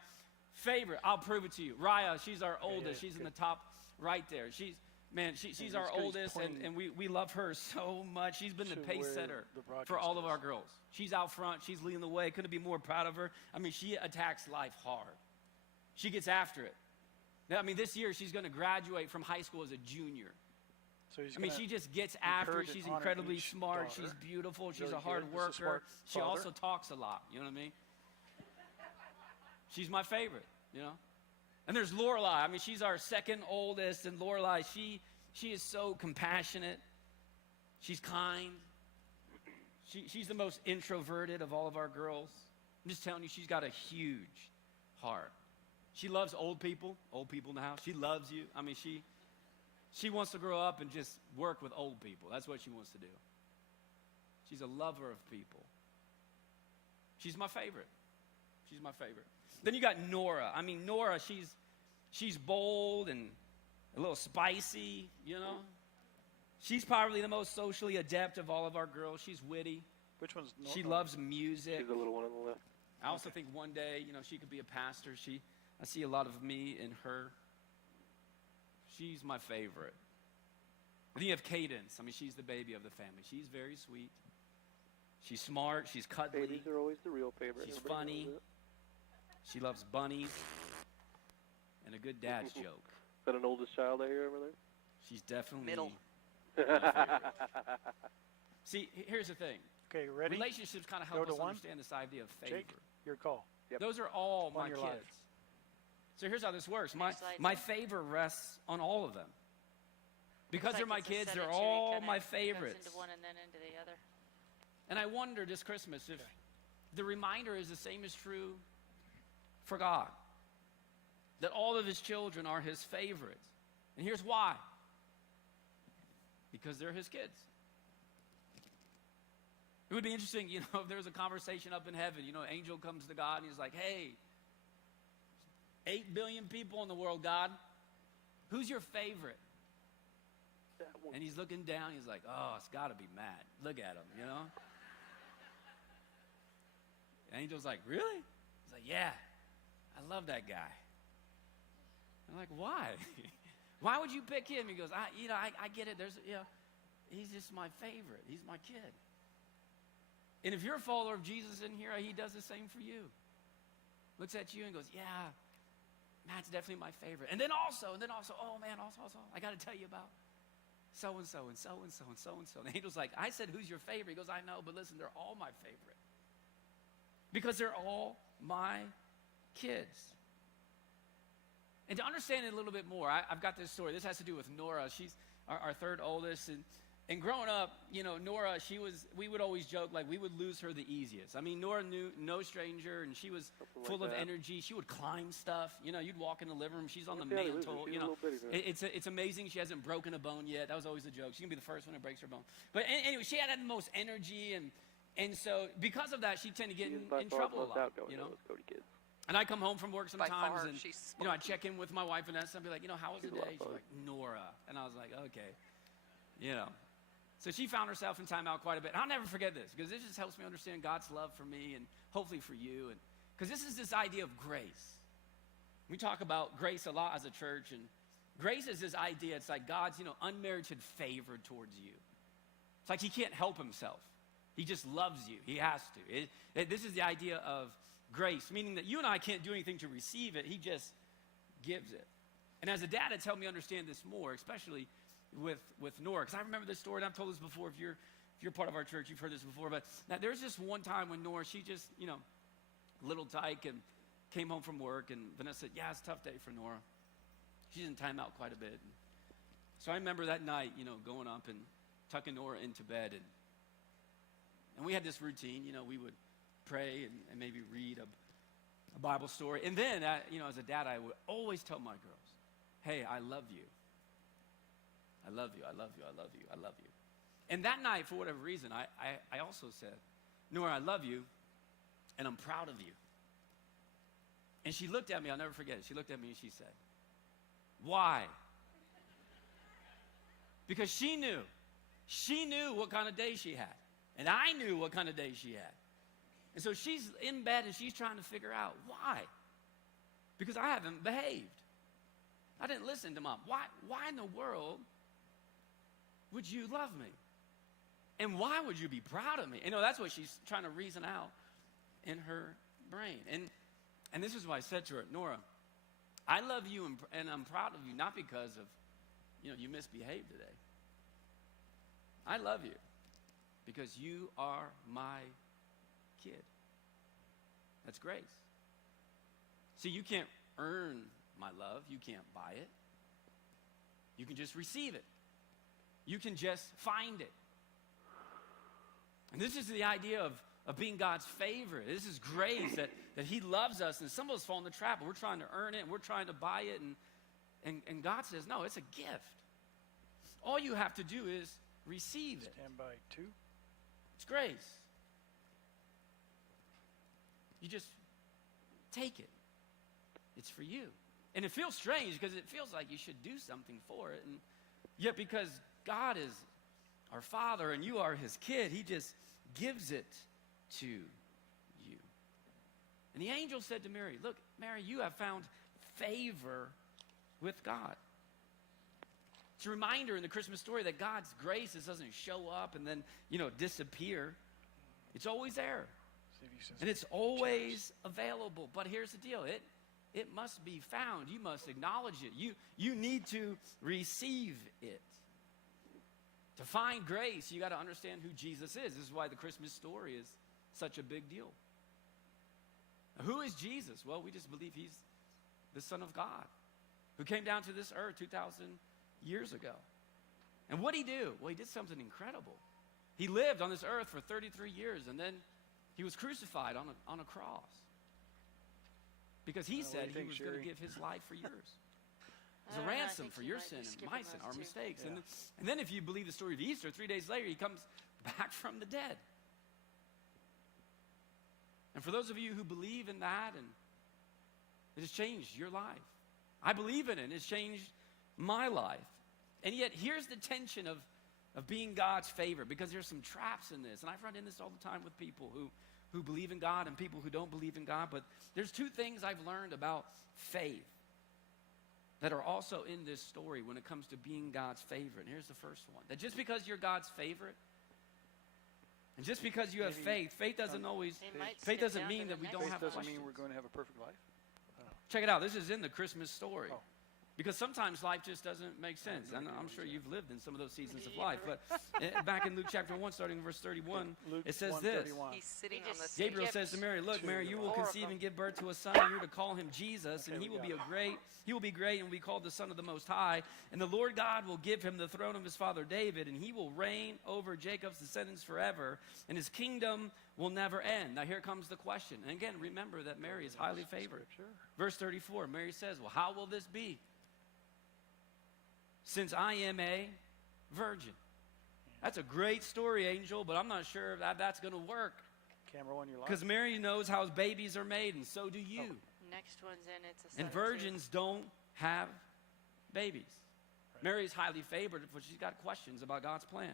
favorite. I'll prove it to you. Raya, she's our oldest. yeah, She's in good. the top right there. She's he's our good. He's oldest, and pointing we love her so much. She's been the to pace where setter the for broadcast all of is. our girls. She's out front. She's leading the way. Couldn't be more proud of her. I mean, she attacks life hard. She gets after it. Now, I mean, this year she's going to graduate from high school as a junior. So he's I mean, gonna she just gets after it. encourage and She's honor incredibly each smart. daughter. She's beautiful. She's Really a hard good. He's a worker. smart She father. also talks a lot. You know what I mean? She's my favorite, you know? And there's Lorelai. I mean, she's our second oldest. And Lorelai, she is so compassionate. She's kind. She's the most introverted of all of our girls. I'm just telling you, she's got a huge heart. She loves old people in the house. She loves you. I mean, she wants to grow up and just work with old people. That's what she wants to do. She's a lover of people. She's my favorite. She's my favorite. Then you got Nora. I mean, Nora, she's bold and a little spicy, you know. She's probably the most socially adept of all of our girls. She's witty. Which one's She loves music. She's the little one on the left. I also think one day, you know, she could be a pastor. I see a lot of me in her. She's my favorite. And then you have Cadence. I mean, she's the baby of the family. She's very sweet. She's smart. She's cuddly. Babies are always the real favorite. She's Everybody funny. knows it. She loves bunnies and a good dad's joke. Is that an oldest child I hear over there? She's definitely Middle. my favorite. See, here's the thing. Okay, ready? Relationships kind of Go help to us one. understand this idea of favor. Jake, your call. Yep. Those are all On my your kids. life. So here's how this works. Next slide, My Jake. favor rests on all of them. Because Looks they're like my it's a kids, they're sentence, all Jake, and my it goes favorites. into one and then into the other. And I wonder this Christmas if the reminder is the same is true for God. That all of his children are his favorites. And here's why. Because they're his kids. It would be interesting, you know, if there was a conversation up in heaven, you know, an angel comes to God and he's like, hey, 8 billion people in the world, God. Who's your favorite? That one. And he's looking down. He's like, oh, it's got to be Matt. Look at him, you know? The angel's like, really? He's like, yeah, I love that guy. I'm like, why? Why would you pick him? He goes, I get it. He's just my favorite. He's my kid. And if you're a follower of Jesus in here, he does the same for you. Looks at you and goes, yeah, Matt's definitely my favorite. And then also, oh man, also, I got to tell you about so-and-so and so-and-so and so-and-so. And the angel's like, I said, who's your favorite? He goes, I know, but listen, they're all my favorite. Because they're all my kids. And to understand it a little bit more, I've got this story. This has to do with Nora. She's our third oldest. And growing up, Nora, we would always joke, like, we would lose her the easiest. I mean, Nora knew no stranger, and she was full of energy. She would climb stuff. You'd walk in the living room. She's on the mantle. It's amazing she hasn't broken a bone yet. That was always a joke. She's going to be the first one that breaks her bone. But anyway, she had the most energy, and so because of that, she tended to get in trouble a lot, And I come home from work sometimes, and I'd check in with my wife and I'd be like, how was the day? She's like, Nora. And I was like, okay, So she found herself in timeout quite a bit. And I'll never forget this, because this just helps me understand God's love for me and hopefully for you. And because this is this idea of grace. We talk about grace a lot as a church, and grace is this idea. It's like God's, unmerited favor towards you. It's like he can't help himself. He just loves you. He has to. This is the idea of grace, meaning that you and I can't do anything to receive it. He just gives it. And as a dad, it's helped me understand this more, especially with Nora, because I remember this story, and I've told this before. If you're part of our church, you've heard this before. But now, there's just one time when Nora, she just, little tyke, and came home from work, and Vanessa said, yeah, it's a tough day for Nora. She's in timeout quite a bit. So I remember that night, going up and tucking Nora into bed, and we had this routine. We would pray and maybe read a Bible story, and then, as a dad, I would always tell my girls, hey, I love you. I love you, I love you, I love you, I love you. And that night, for whatever reason, I also said, Nora, I love you, and I'm proud of you. And she looked at me, I'll never forget it. She looked at me and she said, why? Because she knew what kind of day she had. And I knew what kind of day she had. And so she's in bed and she's trying to figure out why. Because I haven't behaved. I didn't listen to mom. Why in the world would you love me? And why would you be proud of me? That's what she's trying to reason out in her brain. And this is why I said to her, Nora, I love you and I'm proud of you, not because of, you misbehaved today. I love you because you are my kid. That's grace. See, you can't earn my love. You can't buy it. You can just receive it. You can just find it. And this is the idea of being God's favorite. This is grace that he loves us. And some of us fall in the trap. We're trying to earn it, and we're trying to buy it. And God says, no, it's a gift. All you have to do is receive it. Stand by 2. It's grace. You just take it. It's for you. And it feels strange because it feels like you should do something for it. And yet because God is our Father and you are his kid, he just gives it to you. And the angel said to Mary, look, Mary, you have found favor with God. It's a reminder in the Christmas story that God's grace doesn't show up and then, disappear. It's always there. And it's always available. But here's the deal. It must be found. You must acknowledge it. You need to receive it. To find grace, you got to understand who Jesus is. This is why the Christmas story is such a big deal. Now, who is Jesus? Well, we just believe he's the Son of God who came down to this earth 2,000 years ago. And what did he do? Well, he did something incredible. He lived on this earth for 33 years, and then he was crucified on a cross. Because he said he was going to give his life for yours. As a ransom for your sin and my sin, our mistakes. Yeah. And then if you believe the story of Easter, 3 days later, he comes back from the dead. And for those of you who believe in that, and it has changed your life. I believe in it, and it's changed my life. And yet, here's the tension of being God's favorite, because there's some traps in this. And I've run into this all the time with people who believe in God and people who don't believe in God. But there's 2 things I've learned about faith. that are also in this story when it comes to being God's favorite. And here's the first one. That just because you're God's favorite, and just because you have faith doesn't always, faith doesn't mean that we don't Faith have doesn't questions. mean we're going to have a perfect life. Check it out. This is in the Christmas story. Oh. Because sometimes life just doesn't make sense. And I'm sure you've lived in some of those seasons of life. But back in Luke chapter 1, starting in verse 31, Luke it says 1:31. this. He's sitting on the Gabriel says to Mary, look, Mary, you will conceive and give birth to a son, and you're to call him Jesus, and he will be great and will be called the Son of the Most High. And the Lord God will give him the throne of his father David, and he will reign over Jacob's descendants forever, and his kingdom will never end. Now here comes the question. And again, remember that Mary is highly favored. Verse 34, Mary says, well, how will this be? Since I am a virgin. That's a great story, Angel, but I'm not sure that that's going to work. Camera on your life. Because Mary knows how babies are made, and so do you. Next one's in, it's a son And too. virgins don't have babies. Mary's highly favored, but she's got questions about God's plan.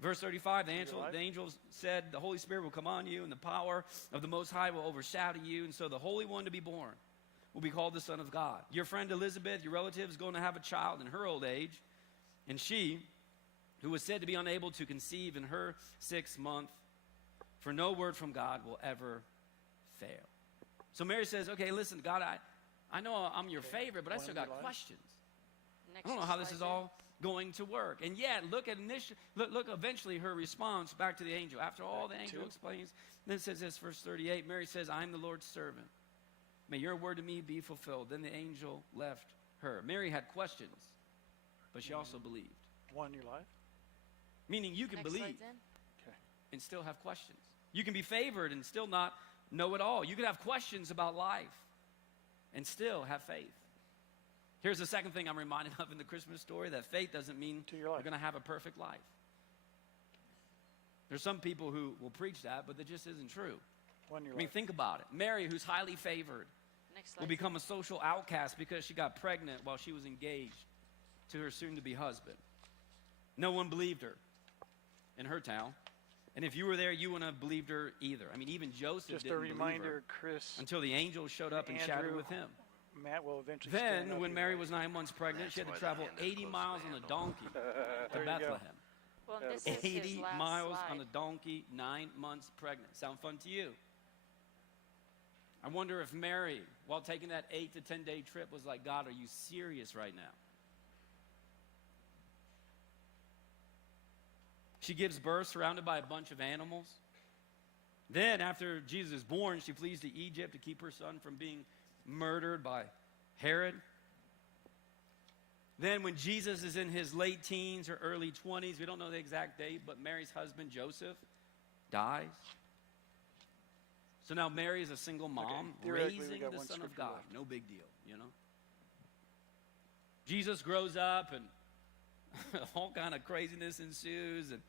Verse 35, the angel said, the Holy Spirit will come on you, and the power of the Most High will overshadow you, and so the Holy One to be born will be called the Son of God. Your friend Elizabeth, your relative, is going to have a child in her old age, and she, who was said to be unable to conceive in her 6th month, for no word from God will ever fail. So Mary says, okay, listen, God, I know I'm your favorite, but I still got questions. I don't know how this is all going to work. And yet, look eventually her response back to the angel. After all the angel explains, then it says this, verse 38, Mary says, I am the Lord's servant. May your word to me be fulfilled. Then the angel left her. Mary had questions, but she also believed. One in your life? Meaning you can Next believe slide's in. and still have questions. You can be favored and still not know it all. You can have questions about life and still have faith. Here's the second thing I'm reminded of in the Christmas story, that faith doesn't mean To your life. you're going to have a perfect life. There's some people who will preach that, but that just isn't true. One in your I mean, life. think about it. Mary, who's highly favored, Next will slide. become a social outcast because she got pregnant while she was engaged to her soon-to-be husband. No one believed her in her town. And if you were there, you wouldn't have believed her either. I mean, even Joseph Just a didn't believe her reminder, Chris, until the angel showed up and chatted Andrew, with him. Matt will eventually stand Then, up when here. Mary was 9 months pregnant, she had to travel 80 miles on a donkey to There you go. Bethlehem. Well, this is 80 his last miles slide. on a donkey, 9 months pregnant. Sound fun to you? I wonder if Mary, while taking that 8 to 10 day trip, was like, God, are you serious right now? She gives birth surrounded by a bunch of animals. Then, after Jesus is born, she flees to Egypt to keep her son from being murdered by Herod. Then, when Jesus is in his late teens or early 20s, we don't know the exact date, but Mary's husband, Joseph, dies. So now Mary is a single mom, theoretically, we raising got the one Son of scripture God. left. No big deal, you know. Jesus grows up, and all kind of craziness ensues, and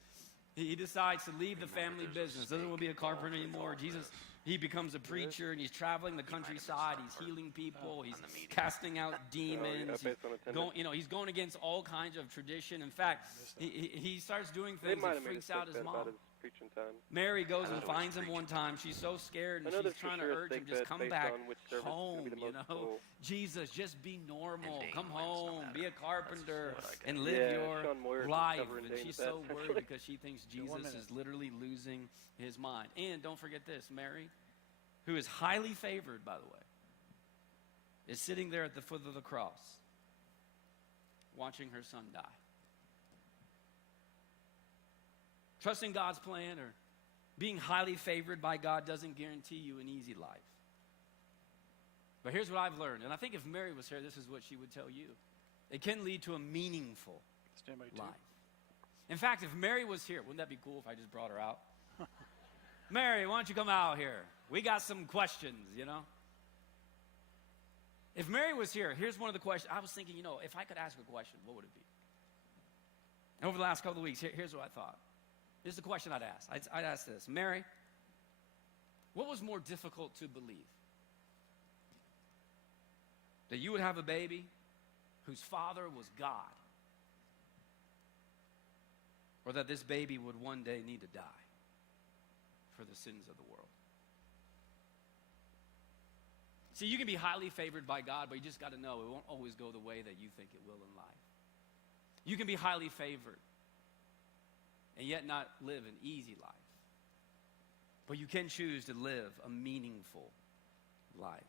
he decides to leave the family business. Doesn't want to be a carpenter anymore. Jesus, he becomes a preacher, and he's traveling the countryside. He's healing people. He's casting out demons. He's going against all kinds of tradition. In fact, he starts doing things that freaks out his mom. Mary goes and finds him one time. She's so scared, and she's trying to urge him, just come back home, you know. Jesus, just be normal. Come home, be a carpenter, and live your life. And she's so worried because she thinks Jesus is literally losing his mind. And don't forget this, Mary, who is highly favored, by the way, is sitting there at the foot of the cross, watching her son die. Trusting God's plan or being highly favored by God doesn't guarantee you an easy life. But here's what I've learned, and I think if Mary was here, this is what she would tell you. It can lead to a meaningful Stand by two. life. In fact, if Mary was here, wouldn't that be cool if I just brought her out? Mary, why don't you come out here? We got some questions, you know. If Mary was here, here's one of the questions. I was thinking, if I could ask a question, what would it be? And over the last couple of weeks, here's what I thought. This is the question I'd ask. I'd ask this. Mary, what was more difficult to believe? That you would have a baby whose father was God? Or that this baby would one day need to die for the sins of the world? See, you can be highly favored by God, but you just got to know it won't always go the way that you think it will in life. You can be highly favored and yet not live an easy life. But you can choose to live a meaningful life.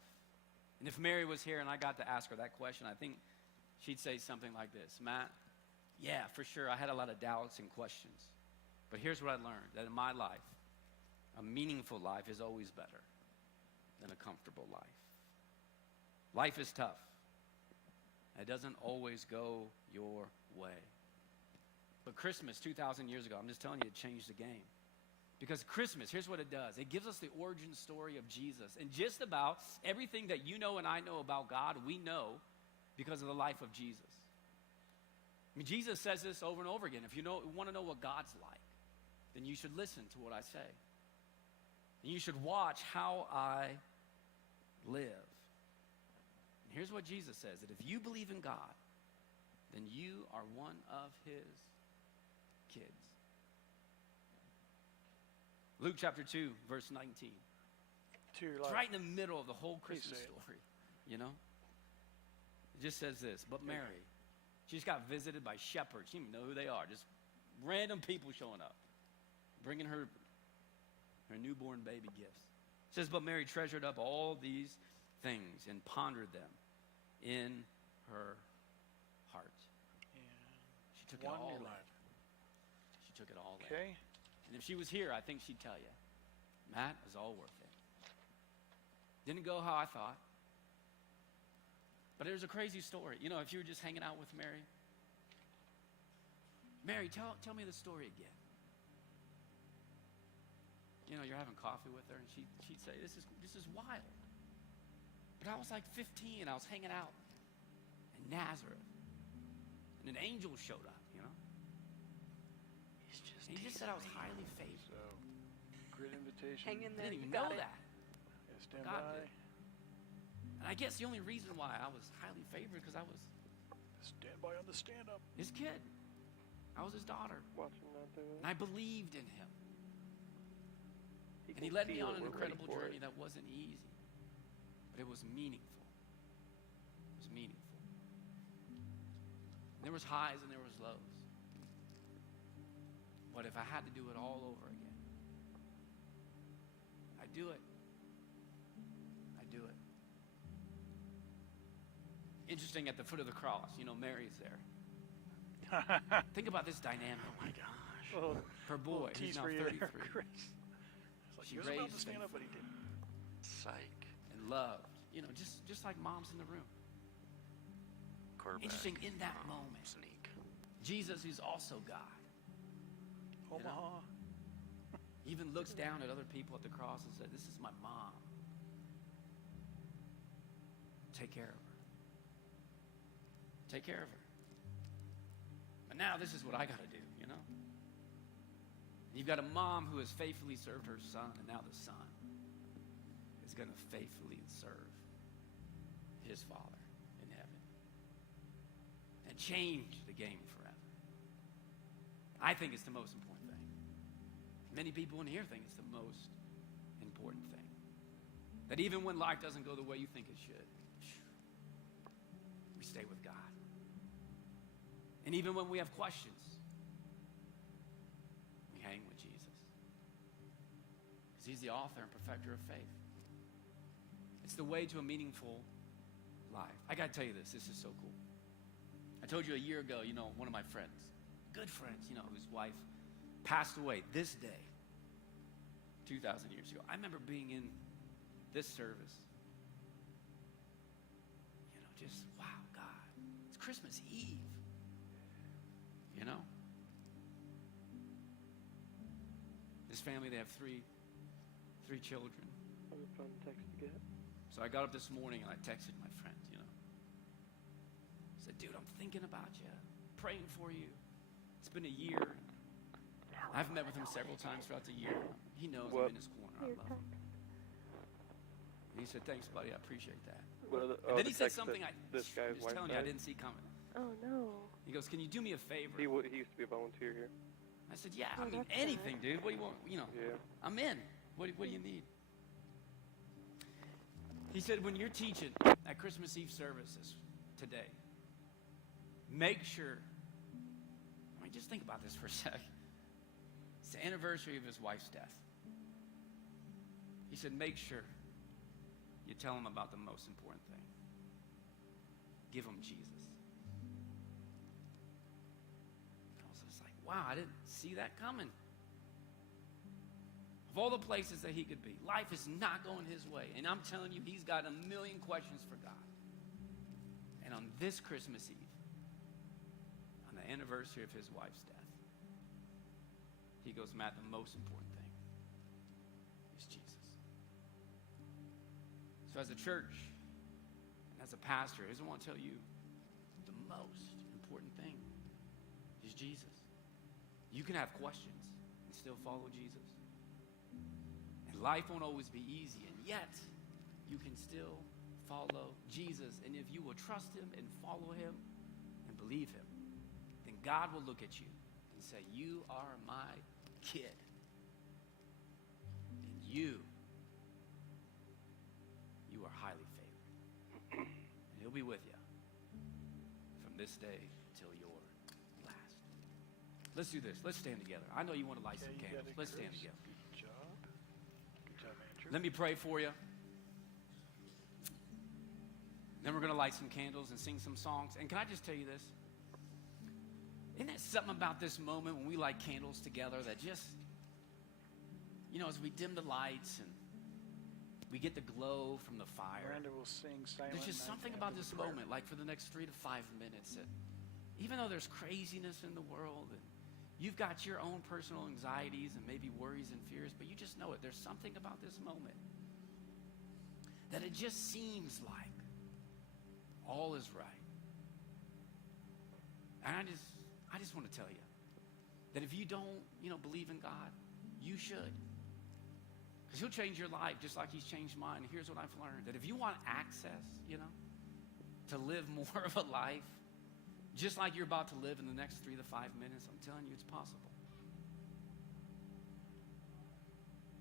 And if Mary was here and I got to ask her that question, I think she'd say something like this: Matt, yeah, for sure, I had a lot of doubts and questions. But here's what I learned, that in my life, a meaningful life is always better than a comfortable life. Life is tough. It doesn't always go your way. But Christmas, 2,000 years ago, I'm just telling you, it changed the game. Because Christmas, here's what it does. It gives us the origin story of Jesus. And just about everything that you know and I know about God, we know because of the life of Jesus. I mean, Jesus says this over and over again. If you want to know what God's like, then you should listen to what I say. And you should watch how I live. And here's what Jesus says, that if you believe in God, then you are one of his kids. Luke chapter 2, verse 19. To your It's life. right in the middle of the whole Please Christmas say it. story, you know? It just says this, but Mary, she just got visited by shepherds. She didn't even know who they are, just random people showing up, bringing her newborn baby gifts. It says, but Mary treasured up all these things and pondered them in her heart. She took it One all new in. life. She took it all in. Okay. And if she was here, I think she'd tell you, Matt, it was all worth it. Didn't go how I thought. But it was a crazy story. You know, if you were just hanging out with Mary, Mary, tell me the story again. You know, you're having coffee with her, and she'd say, this is wild. But I was like 15, I was hanging out in Nazareth, and an angel showed up, you know? And he just said I was highly favored. So, great invitation. Hang in I there. didn't even You know got it. that. Yeah, stand God by. did. And I guess the only reason why I was highly favored because I was Stand by on the stand up. his kid. I was his daughter. Watching that thing. And I believed in him. He And he can led me feel on it. an We're ready incredible for journey it. that wasn't easy. But it was meaningful. It was meaningful. And there was highs and there was lows. But if I had to do it all over again, I'd do it. I'd do it. Interesting, at the foot of the cross, you know, Mary's there. Think about this dynamic. Oh my gosh. Oh, Her boy, Little who's tease now for you 33, there, Chris. It's like She he was about raised to stand up, but he didn't. Psych. and loved, you know, just like moms in the room. Quarterback. Interesting, in that moment, Sneak. Jesus, who's also God, You know? Omaha. even looks down at other people at the cross and said, this is my mom. Take care of her. Take care of her. But now this is what I got to do, you know? You've got a mom who has faithfully served her son, and now the son is going to faithfully serve his Father in heaven and change the game forever. I think it's the most important thing. Many people in here think it's the most important thing. That even when life doesn't go the way you think it should, we stay with God. And even when we have questions, we hang with Jesus. Because he's the author and perfecter of faith. It's the way to a meaningful life. I got to tell you this. This is so cool. I told you a year ago, you know, one of my friends, good friends, you know, whose wife passed away this day, 2,000 years ago. I remember being in this service. You know, just, wow, God. It's Christmas Eve. You know? This family, they have three children. That was a fun text to get. So I got up this morning and I texted my friend, you know. I said, dude, I'm thinking about you, praying for you. It's been a year. I've met with him several times throughout the year. He knows What? I'm in his corner. I love him. And he said, thanks, buddy. I appreciate that. What are the, And then he said text something that I this guy's was wife telling you I died? didn't see coming. Oh no. He goes, can you do me a favor? He used to be a volunteer here. I said, yeah, Oh, I mean, that's anything, dude. What do you want? You know, Yeah. I'm in. What do you need? He said, when you're teaching at Christmas Eve services today, make sure, I mean, just think about this for a sec. It's the anniversary of his wife's death. He said, make sure you tell him about the most important thing. Give him Jesus. I was just like, wow, I didn't see that coming. Of all the places that he could be, life is not going his way. And I'm telling you, he's got a million questions for God. And on this Christmas Eve, on the anniversary of his wife's death, he goes, Matt, the most important thing is Jesus. So as a church, and as a pastor, I just want to tell you, the most important thing is Jesus. You can have questions and still follow Jesus. And life won't always be easy, and yet you can still follow Jesus. And if you will trust him and follow him and believe him, then God will look at you and say, you are my kid. And you are highly favored. And he'll be with you from this day till your last. Let's do this. Let's stand together. I know you want to light some you candles. got it, Let's stand Chris. together. Good job. Good job, Andrew. Let me pray for you. Then we're going to light some candles and sing some songs. And can I just tell you this? Isn't there something about this moment when we light candles together that just, you know, as we dim the lights and we get the glow from the fire. Miranda will sing Silent There's just Night something after about the this prayer. moment, like for the next 3 to 5 minutes, that even though there's craziness in the world and you've got your own personal anxieties and maybe worries and fears, but you just know it. There's something about this moment that it just seems like all is right. And I just want to tell you that if you don't, believe in God, you should. Because he'll change your life just like he's changed mine. And here's what I've learned, that if you want access, to live more of a life, just like you're about to live in the next 3 to 5 minutes, I'm telling you, it's possible.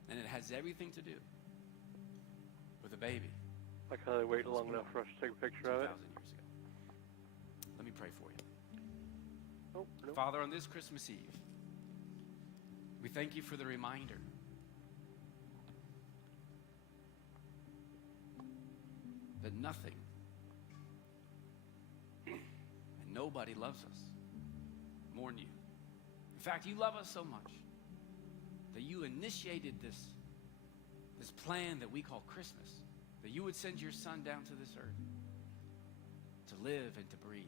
And it has everything to do with a baby. Like how they waited long enough for us to take a picture of it. 2,000 years ago. Let me pray for you. Oh, no. Father, on this Christmas Eve, we thank you for the reminder that nothing and nobody loves us more than you. In fact, you love us so much that you initiated this plan that we call Christmas, that you would send your son down to this earth to live and to breathe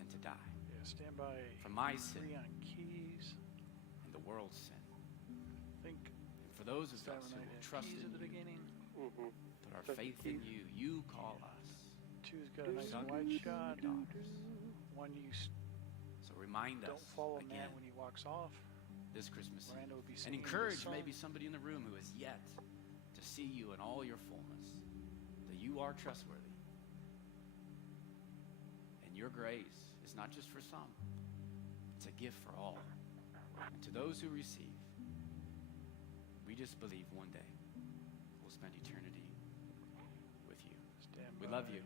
and to die Yeah, stand by for my sin 3 on keys. and the world's sin. Think And for those of us Silent who Night will had trust keys in at the you, beginning. Mm-hmm. put our faith in you, you call us 2's got a nice sons wide and shot. daughters. 1 you So remind us don't follow again Matt when he walks off. this Christmas Eve. Miranda will be And singing encourage the song. maybe somebody in the room who has yet to see you in all your fullness, that you are trustworthy. And your grace is not just for some, it's a gift for all. And to those who receive, we just believe one day we'll spend eternity with you. Stand We by love you.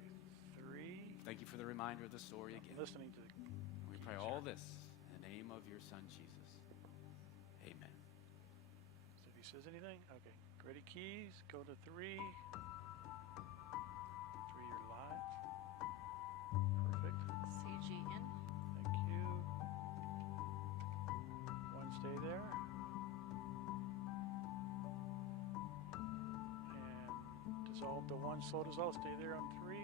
3. Thank you for the reminder of the story I'm again. listening to the We pray all this in the name of your son, Jesus. Amen. So if he says anything, okay. Ready, keys, go to 3. 3, you're live. Perfect. CG in. Thank you. 1, stay there. And dissolve the 1, slow dissolve, stay there on 3.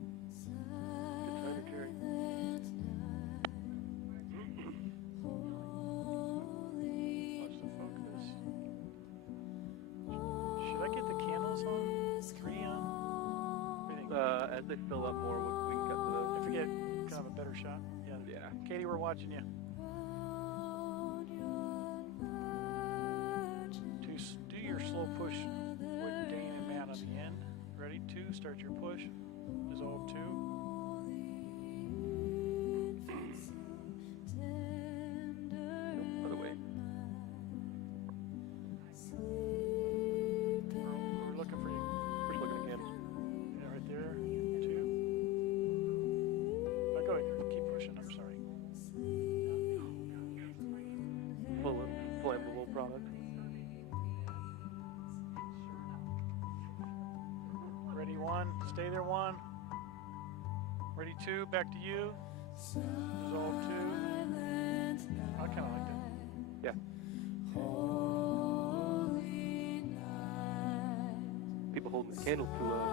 Good timing, Jerry. Watch the focus. Should I get the candles on? 3 on? What do you think? As they fill up more, we can cut to I those. forget. Can I have a better shot? Yeah. Yeah. Katie, we're watching you. Do your slow push with Dane and Matt on the end. Ready? 2, start your push. Dissolve 2. Nope, other way. Stay there, 1. Ready, 2. Back to you. Dissolve 2. I kind of like that. Yeah. People holding the candle too low.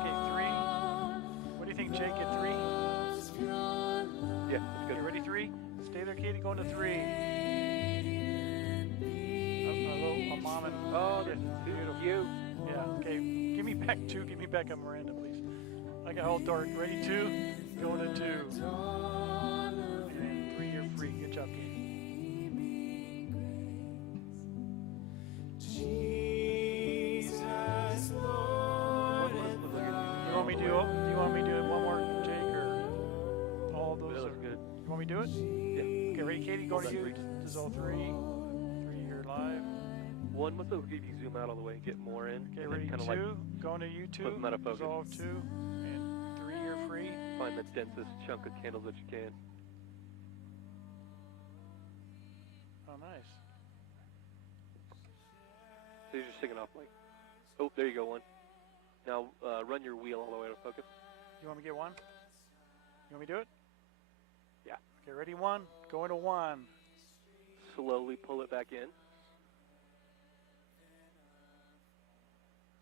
Okay, 3. What do you think, Jake, at 3? Yeah, that's Okay, good. ready, 3. Stay there, Katie, going to 3. A mom and... Oh, that's yeah, too cute. Yeah, okay. Give me back 2. Give me back a Miranda, please. I got hold door. Ready, 2. Go to 2. And 3, you're free. Good job, Katie. You want me to do? Do you want me to do it one more, Jake, or all those? That was Are, good. you want me to do it? Yeah. Okay, ready, Katie? Go Hold to on, you. 3. Dissolve 3. 3, you're live. 1, what's up if you zoom out all the way and get more in? Okay, and ready, then 2. kind of Going to you 2. flip them out of focus. Dissolve 2. And 3, you're free. Find the densest chunk of candles that you can. Oh, nice. So you're just singing off like, oh, there you go, 1. Now run your wheel all the way to focus. You want me to get 1? You want me to do it? Yeah. Okay, ready, 1. Going to 1. Slowly pull it back in.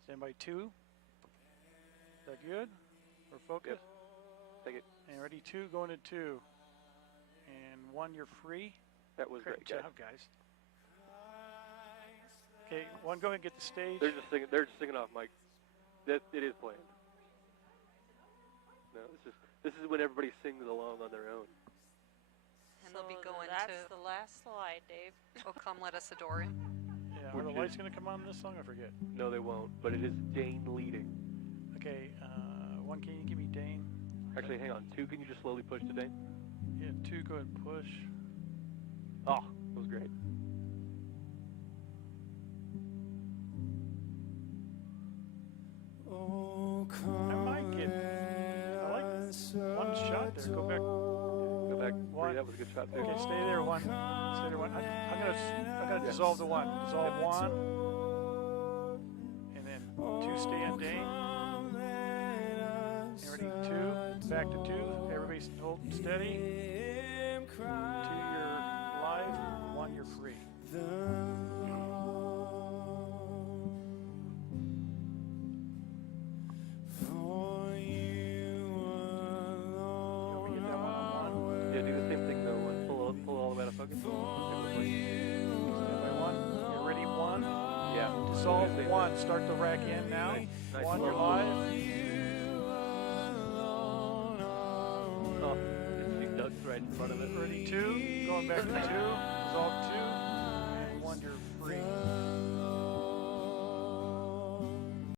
Stand by 2. Is that good? We're focused. Yep. Take it. And ready, 2. Going to 2. And 1, you're free. That was Great great, job, guys. Okay, 1, go ahead and get the stage. They're just singing off, Mike. It is planned. No, this is when everybody sings along on their own. And they'll be So going that's to, the last slide, Dave. oh, come let us adore him. Yeah, are the lights going to come on this song? I forget. No, they won't. But it is Dane leading. Okay, 1, can you give me Dane? Actually, hang on. 2, can you just slowly push to Dane? Yeah, 2, go ahead and push. Oh, that was great. I might get. I like 1 shot there. Go back. Go back. 1. That was a good shot too. Okay, stay there, 1. Stay there, 1. I'm gonna dissolve the 1. Dissolve 1. And then 2, stay on Dane. And ready, 2. Back to 2. Everybody hold steady. 2, you're live. 1, you're free. Yeah, do the same thing though. And pull all the way out of focus. Stand by 1. You're ready, 1. Yeah. Dissolve 1. Start the rack in now. Nice. 1, you're live. Oh, she ducks right in front of it. Ready, 2. Going back to 2. Dissolve 2.